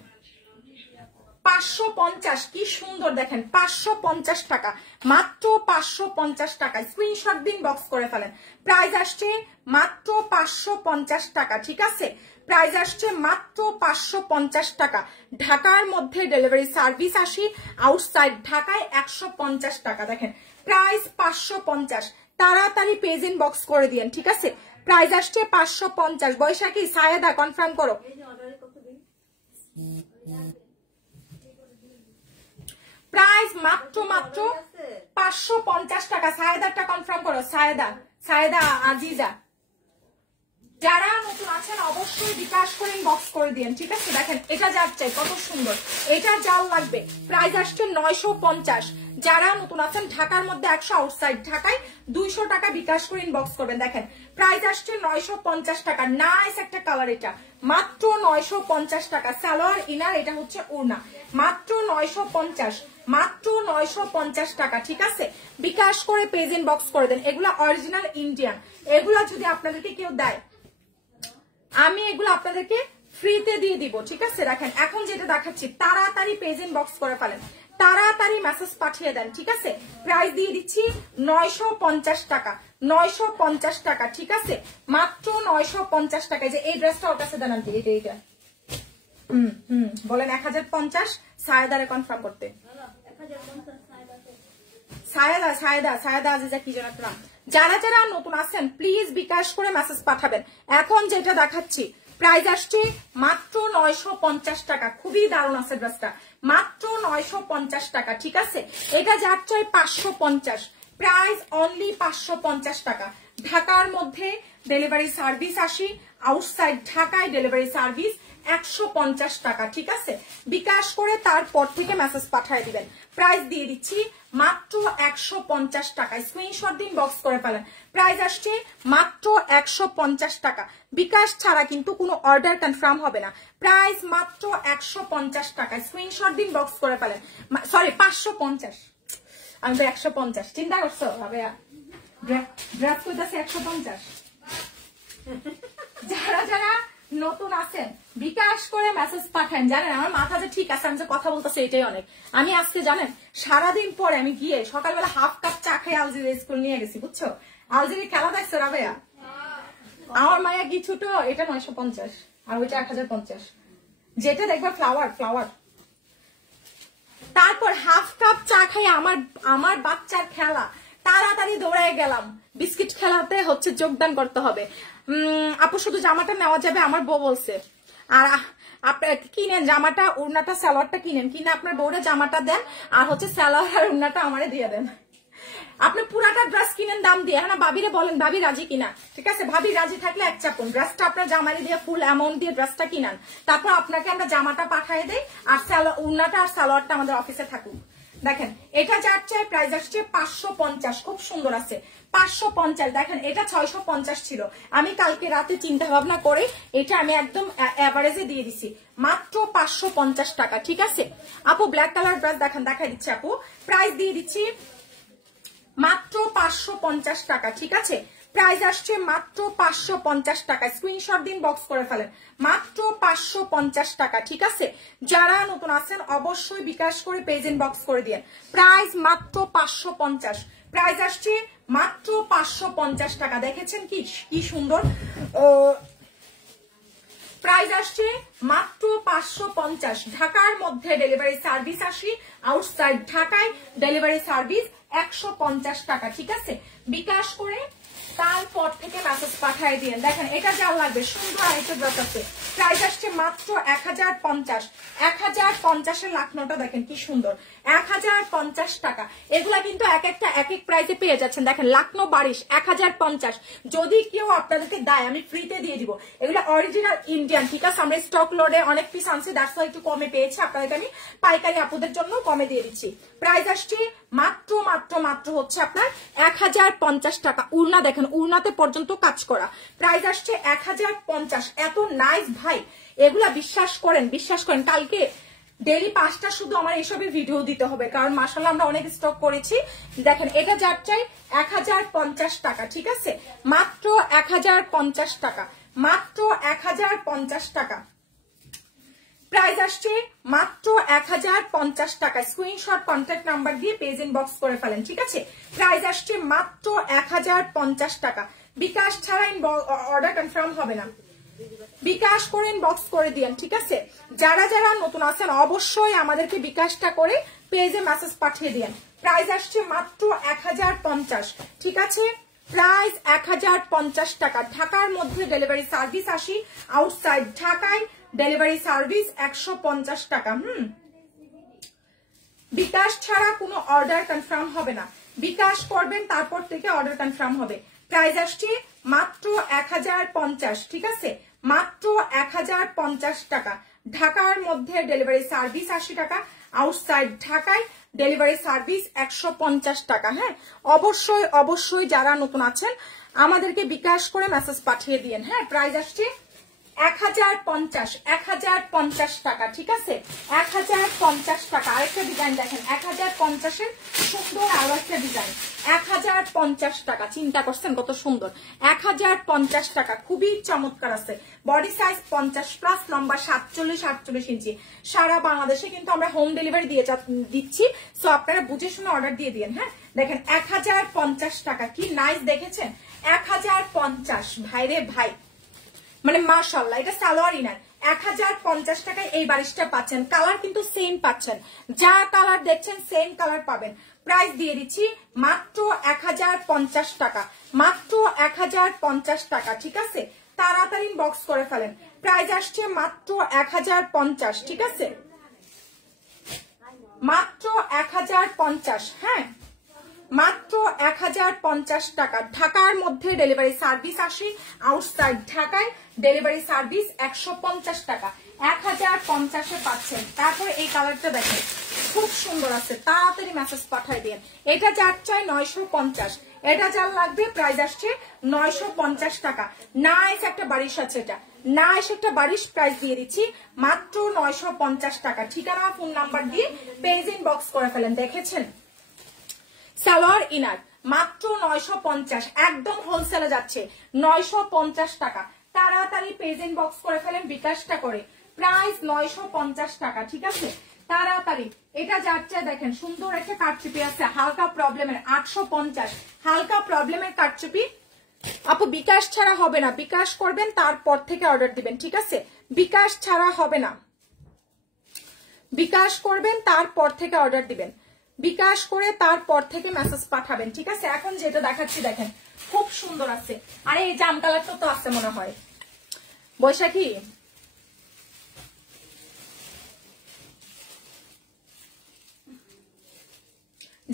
550, কি সুন্দর। দেখেন 550 টাকা, মাত্র 550 টাকা। স্ক্রিনশট দিন, বক্স করে ফেলেন। প্রাইস আসছে মাত্র 550 টাকা, ঠিক আছে। প্রাইস আসছে মাত্র 550 টাকা। ঢাকার মধ্যে ডেলিভারি সার্ভিস আসি, আউটসাইড ঢাকায় 150 টাকা। দেখেন প্রাইস 550, তাড়াতাড়ি পেজ ইন বক্স করে দিয়েন, ঠিক আছে। প্রাইস আসছে 550। বৈশাখী সায়েদা কনফার্ম করো। প্রাইস মাত্র 550 টাকা। সায়েদারটা কনফার্ম করো। সায়েদা আজিজা, যারা নতুন আছেন অবশ্যই বিকাশ করে ইনবক্স করে দিন, ঠিক আছে। দেখেন এটা যার চাই, কত সুন্দর। এটা যার লাগবে। প্রাইস আসছে 950। যারা নতুন আছেন ঢাকার মধ্যে 100, আউটসাইড ঢাকায় 200 টাকা বিকাশ করে ইনবক্স করবেন। দেখেন প্রাইস আসছে 950 টাকা। নাইস একটা কালার, এটা মাত্র 950 টাকা। সালোয়ার ইনার, এটা হচ্ছে ওড়না, মাত্র 950, মাত্র 950 টাকা, ঠিক আছে। বিকাশ করে পেজ ইনবক্স করে দেন। এগুলা অরিজিনাল ইন্ডিয়ান, এগুলা যদি আপনাদেরকে কেউ দেয় আমি এগুলো আপনাদেরকে ফ্রিতে দিয়ে দিব, ঠিক আছে। দেখেন এখন যেটা দেখাচ্ছি, তাড়াতাড়ি পেজ ইনবক্স করে ফেলেন, তাড়াতাড়ি মেসেজ পাঠিয়ে দেন, ঠিক আছে। প্রাইস দিয়ে দিচ্ছি 950 টাকা, 950 টাকা, ঠিক আছে। মাত্র 950 টাকা। যে এই ড্রেসটা ওর কাছে দেন আন্টি, এইটা বলেন 1050। সায়েদারে কনফার্ম করতে। সায়েদা আজিজা কি যেন নাম। যারা যারা নতুন আছেন প্লিজ বিকাশ করে মেসেজ পাঠাবেন। এখন যেটা দেখাচ্ছি প্রাইস আসছে মাত্র 950 টাকা। খুবই দারুণ আছে ড্রেসটা, মাত্র 950 টাকা, ঠিক আছে। এটা যার চাই 550, প্রাইস অনলি 550 টাকা। ঢাকার মধ্যে ডেলিভারি সার্ভিস আসি, আউটসাইড ঢাকায় ডেলিভারি সার্ভিস 150 টাকা, ঠিক আছে। বিকাশ করে তারপর থেকে মেসেজ পাঠিয়ে দিবেন। প্রাইস দিয়ে দিচ্ছি মাত্র 150 টাকা। স্ক্রিনশট দিন, বক্স করে ফেলেন। প্রাইস আসছে মাত্র 150 টাকা। বিকাশ ছাড়া কিন্তু কোনো অর্ডার কনফার্ম হবে না। প্রাইস মাত্র 150 টাকা। স্ক্রিনশট দিন, বক্স করে ফেলেন। সরি 550, আমি তো 150 চিন্তা করছো ভাবেয়া, ড্রাফট করতেছে 150। যারা যারা নতুন আছেন বিকাশ করে মেসেজ পাঠান। জানেন আমার মাথা যে ঠিক আছে, আমি যে কথা বলতেছি এটাই অনেক। আমি আজকে জানেন সারাদিন পরে আমি গিয়ে সকালবেলা হাফ কাপ চা খেয়ে আলজিরি স্কুল নিয়ে গেছি, বুঝছো। আলজিরি খেলা দেখছো রাবেয়া? আমার মায়া কি ছোট, এটা 950 আর ওইটা 1050। যেটা দেখবা ফ্লাওয়ার। তারপর হাফ কাপ চা খাই আমার বাচ্চার খেলা, তাড়াতাড়ি দৌড়ায় গেলাম। বিস্কিট খেলাতে হচ্ছে যোগদান করতে হবে। আপু শুধু জামাটা নেওয়া যাবে, আমার বউ বলছে। আর আপনার কিনেন জামাটা, ওড়নাটা, সালোয়ারটা কিনেন, কিনে আপনার বউরে জামাটা দেন, আর হচ্ছে সালোয়ার আর ওড়নাটা আমারে দিয়ে দেন। আপনি পুরাটা ড্রেস কিনেন দাম দিয়ে। হ্যাঁ ভাবিরে বলেন ভাবি রাজি কিনা, ঠিক আছে। ভাবি রাজি থাকলে এক চাপুন, ড্রেসটা আপনার জামারি দিয়ে ফুল অ্যামাউন্ট দিয়ে ড্রেসটা কিনান, তারপর আপনাকে আমরা জামাটা পাঠিয়ে দেই, আর ওড়নাটা আর সালোয়ারটা আমাদের অফিসে থাকুক। দেখেন এটা যার চাই প্রাইস আসছে 550, খুব সুন্দর আছে 550। দেখেন এটা 650 ছিল, আমি কালকে রাতে চিন্তা ভাবনা করে এটা আমি একদম এভারেজে দিয়ে দিছি মাত্র 550 টাকা, ঠিক আছে আপু। ব্ল্যাক কালার ড্রেস দেখেন, দেখাই দিচ্ছি আপু, প্রাইস দিয়ে দিচ্ছি মাত্র 550 টাকা, ঠিক আছে প্রাইস আসছে মাত্র 550 টাকা। স্ক্রিনশট দিন, বক্স করে ফেলেন, মাত্র 550 টাকা, ঠিক আছে। যারা নতুন আছেন অবশ্যই বিকাশ করে পেজ ইনবক্স করে দিন। প্রাইস মাত্র 550, প্রাইস আসছে মাত্র 550 টাকা। দেখেছেন কি সুন্দর, প্রাইস আসছে মাত্র 550। ঢাকার মধ্যে ডেলিভারি সার্ভিস 80, আউটসাইড ঢাকায় ডেলিভারি সার্ভিস 150 টাকা, ঠিক আছে। বিকাশ করে তারপর থেকে মেসেজ পাঠিয়ে দিন। দেখেন এটা যা লাগবে সুন্দর আরেকটা ড্রেস আছে, প্রাইস আসছে মাত্র 1050। 1050 লাখনোটা দেখেন কি সুন্দর, 1050 টাকা। এগুলা কিন্তু এক একটা এক এক প্রাইসে পেয়ে যাচ্ছেন। দেখেন লাখনো বারিশ 1050, যদি কেউ আপনাদেরকে দেয় আমি ফ্রিতে দিয়ে দিব। এগুলো অরিজিনাল ইন্ডিয়ান, ঠিক আছে। আমরা স্টক লোডে অনেক পিস আনছি, দ্যাটস ওয়াই একটু কমে পেয়েছি, আপনাদেরকে আমি পাইকারি আপুদের জন্য কমে দিয়ে দিচ্ছি। প্রাইস আসছে মাত্র মাত্র মাত্র হচ্ছে আপনার 1050 টাকা। উড়না দেখেন, উড়নাতে পর্যন্ত কাজ করা, প্রাইস আসছে 1050। এত নাইস ভাই, এগুলা বিশ্বাস করেন কালকে ডেইলি 5টা শুধু আমার এসবের ভিডিও দিতে হবে, কারণ মাশাআল্লাহ আমরা অনেক স্টক করেছি। দেখেন এটা যার চাই 1050 টাকা, ঠিক আছে মাত্র 1050 টাকা, মাত্র 1050 টাকা। প্রাইস আসছে মাত্র 1050 টাকা। স্ক্রিনশট কন্ট্যাক্ট নাম্বার দিয়ে পেজ ইনবক্স করে ফেলেন, ঠিক আছে। প্রাইস আসছে মাত্র 1050 টাকা। বিকাশ ছাড়া অর্ডার কনফার্ম হবে না, বিকাশ করে ইনবক্স করে দিয়েন, ঠিক আছে। যারা যারা নতুন আছেন অবশ্যই আমাদেরকে বিকাশটা করে পেজে মেসেজ পাঠিয়ে দিয়েন। প্রাইস আসছে মাত্র 1050, ঠিক আছে প্রাইস 1050 টাকা। ঢাকার মধ্যে ডেলিভারি সার্ভিস 80, আউটসাইড ঢাকায় ডেলিভারি সার্ভিস 150 টাকা। বিকাশ ছাড়া কোনো অর্ডার কনফার্ম হবে না, বিকাশ করবেন তারপর থেকে অর্ডার কনফার্ম হবে। প্রাইস আসছে মাত্র 1050, ঠিক আছে মাত্র 1050 টাকা। ঢাকার মধ্যে ডেলিভারি সার্ভিস 80 টাকা, আউটসাইড ঢাকায় ডেলিভারি সার্ভিস 150 টাকা। হ্যাঁ অবশ্যই অবশ্যই যারা নতুন আছেন আমাদেরকে বিকাশ করে মেসেজ পাঠিয়ে দিয়েন। হ্যাঁ প্রাইস আসছে 1050 টাকা, ঠিক আছে 1050 টাকা। আরেকটা ডিজাইন দেখেন 1050-এর সুন্দর আরো একটা ডিজাইন 1050 টাকা। চিন্তা করছেন কত সুন্দর, 1050 টাকা, খুবই চমৎকার আছে। বডি সাইজ 50+, লম্বা 47-48 ইঞ্চি। সারা বাংলাদেশে কিন্তু আমরা হোম ডেলিভারি দিচ্ছি, সো আপনারা বুঝে শুনে অর্ডার দিয়ে দিন। হ্যাঁ দেখেন 1050 টাকা, কি নাইস দেখেছেন 1050 ভাইরে ভাই, মানে মাশাআল্লাহ। এটা সালোয়ার ইনার 1050 টাকায় এই বারিশটা পাচ্ছেন। কালার কিন্তু সেম পাচ্ছেন, যা কালার দেখছেন সেম কালার পাবেন। প্রাইস দিয়ে দিচ্ছি মাত্র 1050 টাকা, মাত্র 1050 টাকা, ঠিক আছে তাড়াতাড়ি বক্স করে ফেলেন। প্রাইস আসছে মাত্র 1050, ঠিক আছে মাত্র 1050। হ্যাঁ মাত্র 1050 টাকা। ঢাকার মধ্যে ডেলিভারি সার্ভিস 80, আউটসাইড ঢাকায় ডেলিভারি সার্ভিস 150 টাকা। 1050-এ পাচ্ছেন। তারপর এই কালারটা দেখেন খুব সুন্দর আছে, তাড়াতাড়ি মেসেজ পাঠিয়ে দিন। এটা যার চাই 950, এটা যার লাগবে প্রাইস আসছে 950 টাকা। নাইস একটা বারিশ আছে, এটা নাইস একটা বারিশ। প্রাইস দিয়ে দিচ্ছি মাত্র 950 টাকা। ঠিকানা ফোন নাম্বার দিয়ে পেজ ইনবক্স করে ফেলেন। দেখেছেন সালোয়ার ইনার মাত্র 950, একদম হোলসেলে যাচ্ছে 950 টাকা। তাড়াতাড়ি পেজ ইনবক্স করে ফেলেন বিকাশটা করে। প্রাইস 950 টাকা, ঠিক আছে তাড়াতাড়ি। এটা যাচ্ছে দেখেন সুন্দর একটা কাটচুপি আছে হালকা প্রবলেমের 850, হালকা প্রবলেমের কাটচুপি। আপু বিকাশ ছাড়া হবে না, বিকাশ করবেন তারপর থেকে অর্ডার দিবেন, ঠিক আছে বিকাশ ছাড়া হবে না, বিকাশ করবেন তারপর থেকে অর্ডার দিবেন, বিকাশ করে তারপর থেকে মেসেজ পাঠাবেন, ঠিক আছে। এখন যেটা দেখাচ্ছি দেখেন খুব সুন্দর আছে। আরে এই জাম কালারটা তো আছে মনে হয় বৈশাখী।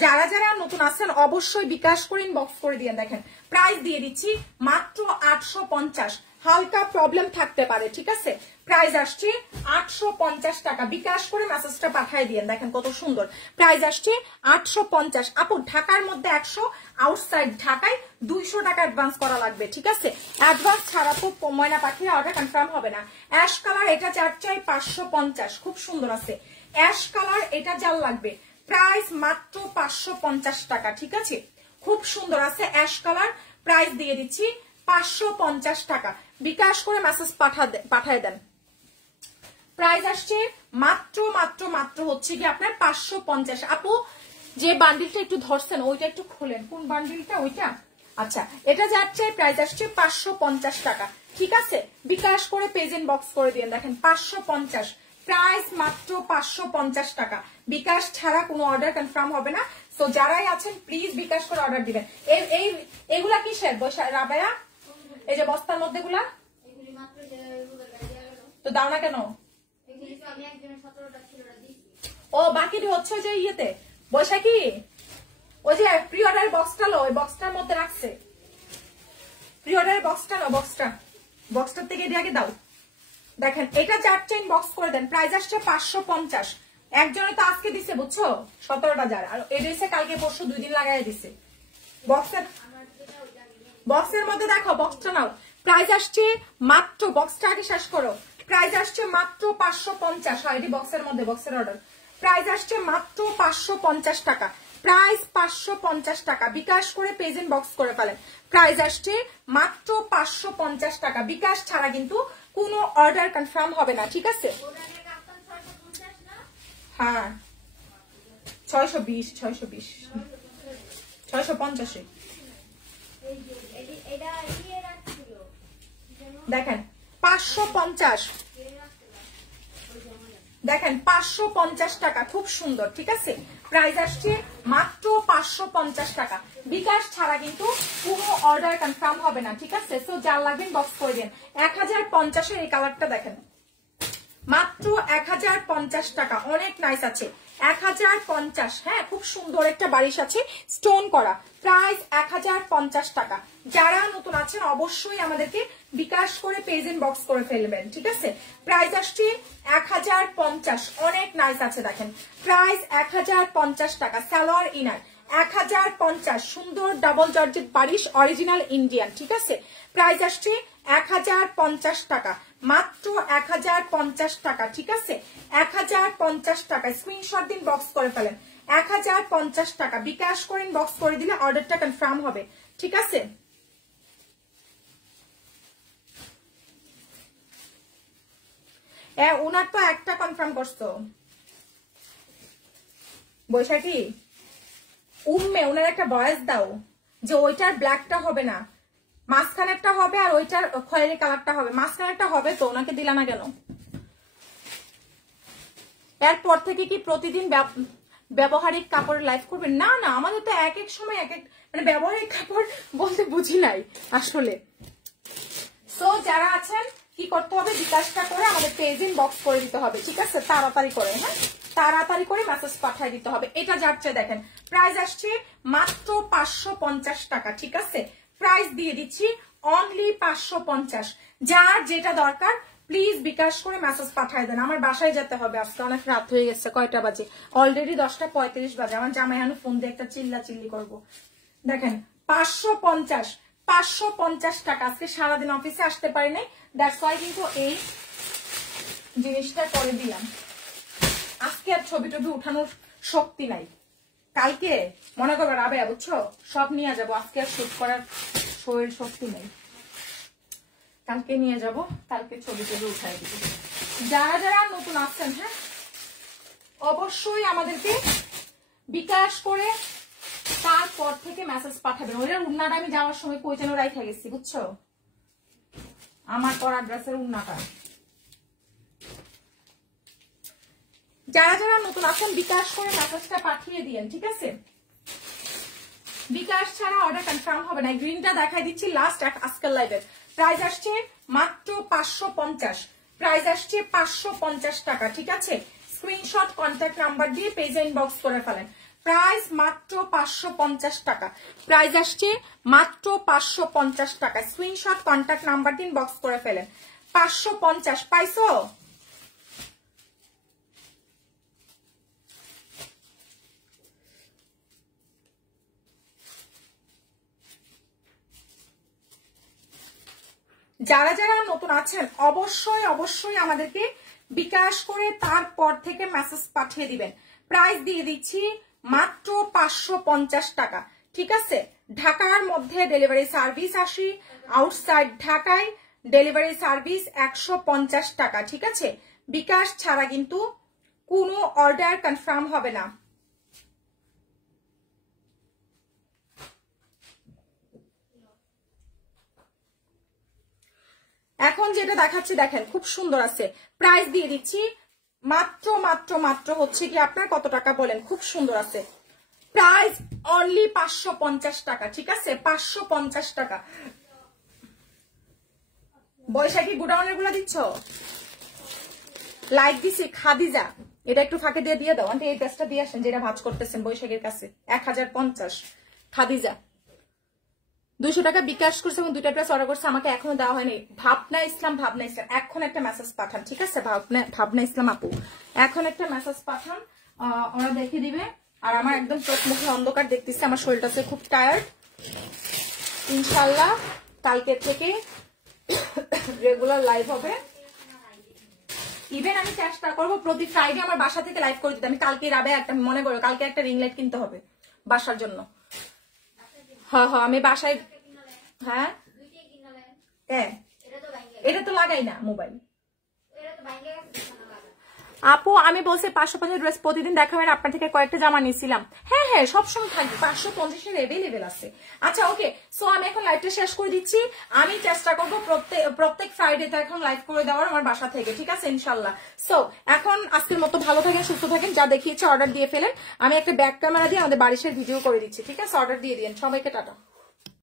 যারা যারা নতুন আছেন অবশ্যই বিকাশ করে ইনবক্স করে দিয়ে দেখেন। প্রাইস দিয়ে দিচ্ছি মাত্র 850, হালকা প্রবলেম থাকতে পারে, ঠিক আছে প্রাইস আসছে 850 টাকা। বিকাশ করে মেসেজটা পাঠিয়ে দিয়েন, দেখেন কত সুন্দর। প্রাইস আসছে 850। আপু ঢাকার মধ্যে 100, আউটসাইড ঢাকায় 200 টাকা অ্যাডভান্স করা লাগবে, ঠিক আছে? অ্যাডভান্স ছাড়া তো ময়না পাঠিয়ে অর্ডার কনফার্ম হবে না। অ্যাশ কালার এটা যার চাই 550, খুব সুন্দর আছে। অ্যাশ কালার এটা যার লাগবে, প্রাইস মাত্র 550 টাকা, ঠিক আছে? খুব সুন্দর আছে অ্যাশ কালার, প্রাইস দিয়ে দিচ্ছি 550 টাকা। বিকাশ করে মেসেজ পাঠিয়ে দেন। প্রাইস আসছে মাত্র মাত্র মাত্র হচ্ছে কি আপনার 550। আপু যে বান্ডিলটা একটু ধরছেন ওইটা একটু খোলেন, কোন বান্ডিলটা? ওইটা, আচ্ছা। এটা যাচ্ছে প্রাইস আসছে 550 টাকা, ঠিক আছে? বিকাশ করে পেজ ইনবক্স করে দিন, দেখেন 550, প্রাইস মাত্র 550 টাকা। বিকাশ ছাড়া কোনো অর্ডার কনফার্ম হবে না। তো যারাই আছেন প্লিজ বিকাশ করে অর্ডার দিবেন। এগুলা কিসের রাবেয়া? এই যে বস্তার মধ্যে গুলা তো দাও না কেন? ও বাকিটি হচ্ছে যে ইয়েতে বৈশাখী ওই যে প্রি অর্ডার বক্সটা লো, ওই বক্সটার মধ্যে রাখছে। প্রি অর্ডার বক্সটা লো, বক্সটার থেকে দিয়ে আগে দাও। দেখেন এটা 4 চেইন বক্স করে দেন, প্রাইস আসছে 550। একজনে তো আজকে দিছে বুঝছো 17টা জার, আর এই দিছে কালকে পরশু 2 দিন লাগাই দিছে। বক্সের মধ্যে দেখো, বক্সটা নাও। প্রাইস আসছে মাত্র, বক্সটা আগে শেষ করো। প্রাইস আসছে মাত্র 550। হয় এটি বক্সের মধ্যে, বক্সের অর্ডার। প্রাইস আসছে মাত্র 550 টাকা, প্রাইস 550 টাকা। বিকাশ করে পেজ ইনবক্স করে ফেলেন। প্রাইস আসছে মাত্র 550 টাকা। বিকাশ ছাড়া কিন্তু কোনো অর্ডার কনফার্ম হবে না, ঠিক আছে? হ্যাঁ 620 650। দেখেন 550, দেখেন 550 টাকা, খুব সুন্দর, ঠিক আছে? প্রাইস আসছে মাত্র 550 টাকা। বিকাশ ছাড়া কিন্তু কোনো অর্ডার কনফার্ম হবে না, ঠিক আছে? সো যার লাগবেন বক্স করে দেন। 1050 এই কালারটা দেখেন, মাত্র 1050 টাকা, অনেক নাইস আছে। 1050, হ্যাঁ খুব সুন্দর একটা বারিশ আছে স্টোন করা, প্রাইস 1050 টাকা। যারা নতুন আছেন অবশ্যই আমাদেরকে বিকাশ করে পেজ ইনবক্স করে ফেলবেন, ঠিক আছে? প্রাইস আসছে 1050, অনেক নাইস আছে দেখেন, প্রাইস 1050 টাকা। সালোয়ার ইনার 1050, সুন্দর ডাবল জর্জেট বারিশ, অরিজিনাল ইন্ডিয়ান, ঠিক আছে? প্রাইস আসছে 1050 টাকা, মাত্র 1050 টাকা, ঠিক আছে? 1050 টাকা। স্ক্রিনশট দিন, বক্স করে ফেলেন। 1050 টাকা। বিকাশ করেন, বক্স করে দিলে অর্ডারটা কনফার্ম হবে, ঠিক আছে? ওনার তো একটা কনফার্ম করছো বৈশাখী। ওনার একটা ভয়েস দাও যে ওইটার ব্ল্যাকটা হবে না, মাঝখানেরটা হবে, আর ওইটার খয়েরি কালারটা হবে। মাঝখানেরটা হবে তো, ওনাকে দিলা না কেন? এরপর থেকে কি প্রতিদিন ব্যবহারিক কাপড়ের লাইভ করবেন? না না, আমাদের তো এক এক সময় এক এক, মানে ব্যবহারিক কাপড় বলতে বুঝি নাই আসলে। সো যারা আছেন কি করতে হবে, বিকাশটা করে আমাদের পেজ ইনবক্স করে দিতে হবে, ঠিক আছে? তাড়াতাড়ি করে, হ্যাঁ তাড়াতাড়ি করে মেসেজ পাঠিয়ে দিতে হবে। এটা যাচ্ছে দেখেন, প্রাইস আসছে মাত্র 550 টাকা, ঠিক আছে? প্রাইস দিয়ে দিচ্ছি অনলি 550। যার যেটা দরকার প্লিজ বিকাশ করে মেসেজ পাঠিয়ে দেন। আমার বাসায় যেতে হবে, আজকে অনেক রাত হয়ে গেছে। কয়টা বাজে? অলরেডি 10:35 বাজে। আমার জামাই এখন ফোন দিয়ে একটা চিল্লি করবো। দেখেন 550 টাকা। আজকে সারাদিন অফিসে আসতে পারি নাই, দ্যাটস ওয়াই কিন্তু এই জিনিসটা করে দিলাম। আজকে আর ছবি টবি উঠানোর শক্তি নাই, কালকে মনে করবে রাবেয়া বুঝছো সব নিয়ে যাবো। আজকে আর শুট করার শরীর শক্তি নেই, কালকে নিয়ে যাব, কালকে ছবি টবি উঠাই দিব। যারা যারা নতুন আসছেন, হ্যাঁ অবশ্যই আমাদেরকে বিকাশ করে তারপর থেকে মেসেজ পাঠাবেন। ওইটার উন্নাটা আমি যাওয়ার সময় কই যেন রাইখা গেছি বুঝছো, আমার পরা ড্রেসের উন্নাটা। যারা যারা নতুন আছেন বিকাশ করে মেসেজটা পাঠিয়ে দিয়েন, ঠিক আছে? বিকাশ ছাড়া অর্ডার কনফার্ম হবে না। গ্রিনটা দেখাই দিচ্ছি লাস্ট আজকের লাইভের। প্রাইস আসছে মাত্র 550, প্রাইস আসছে 550 টাকা, ঠিক আছে? স্ক্রিনশট কন্ট্যাক্ট নাম্বার দিয়ে পেজে ইনবক্স করে ফেলেন। প্রাইস মাত্র 550 টাকা, প্রাইস আসছে মাত্র 550 টাকা। স্ক্রিনশট কন্ট্যাক্ট নাম্বার দিয়ে ইনবক্স করে ফেলেন। 550 পাইছো? যারা যারা নতুন আছেন অবশ্যই অবশ্যই আমাদেরকে বিকাশ করে তারপর থেকে মেসেজ পাঠিয়ে দিবেন। প্রাইস দিয়ে দিচ্ছি মাত্র 550 টাকা, ঠিক আছে? ঢাকার মধ্যে ডেলিভারি সার্ভিস 80, আউটসাইড ঢাকায় ডেলিভারি সার্ভিস 150 টাকা, ঠিক আছে? বিকাশ ছাড়া কিন্তু কোনো অর্ডার কনফার্ম হবে না। এখন যেটা দেখাচ্ছি দেখেন খুব সুন্দর আছে, প্রাইস দিয়ে দিচ্ছি মাত্র মাত্র মাত্র হচ্ছে কি আপনার কত টাকা বলেন? খুব সুন্দর আছে, প্রাইস অনলি 550 টাকা, ঠিক আছে? 550 টাকা। বৈশাখী গুডাউনের গুলো দিচ্ছ? লাইক দিছি খাদিজা, এটা একটু ফাঁকে দিয়ে দিয়ে দাও আন্টি, এই পেজটা দিয়ে আসেন যেটা ভাঁজ করতেছেন বৈশাখীর কাছে। 1050 খাদিজা 200 টাকা বিকাশ করছে এবং 2টা ড্রেস অর্ডার করছে, আমাকে এখনো দেওয়া হয়নি। ভাবনা ইসলাম এখন একটা মেসেজ পাঠান, ঠিক আছে? ভাবনা ইসলাম আপু এখন একটা মেসেজ পাঠান, ওরা দেখে দিবে। আর আমার একদম চোখ মুখে অন্ধকার দেখতেছে, আমার শরীরটা খুব টায়ার্ড। ইনশাল্লাহ কালকে থেকে রেগুলার লাইভ হবে। ইভেন আমি চেষ্টা করবো প্রতি ফ্রাইডে আমার বাসা থেকে লাইভ করে দিতে। আমি কালকে রাবে একটা মনে করো কালকে একটা রিং লাইট কিনতে হবে বাসার জন্য। হ্যাঁ হ্যাঁ আমি বাসায়, হ্যাঁ এটা তো লাগাই না মোবাইল। আপু আমি বলছি 550 ড্রেস প্রতিদিন দেখাবেন, আপনার থেকে কয়েকটা জামা নিয়েছিলাম। হ্যাঁ হ্যাঁ সবসময় থাকবে, 550 এভেলেবেল আছে। আচ্ছা ওকে, সো আমি এখন লাইভটা শেষ করে দিচ্ছি। আমি চেষ্টা করবো প্রত্যেক ফ্রাইডেতে এখন লাইভ করে দেওয়ার আমার বাসা থেকে, ঠিক আছে ইনশাল্লাহ। সো এখন আজকের মতো ভালো থাকেন, সুস্থ থাকেন, যা দেখিয়েছে অর্ডার দিয়ে ফেলেন। আমি একটা ব্যাক ক্যামেরা দিয়ে আমাদের বাড়ির ভিডিও করে দিচ্ছি, ঠিক আছে? অর্ডার দিয়ে দিন সবাইকে, টাটা।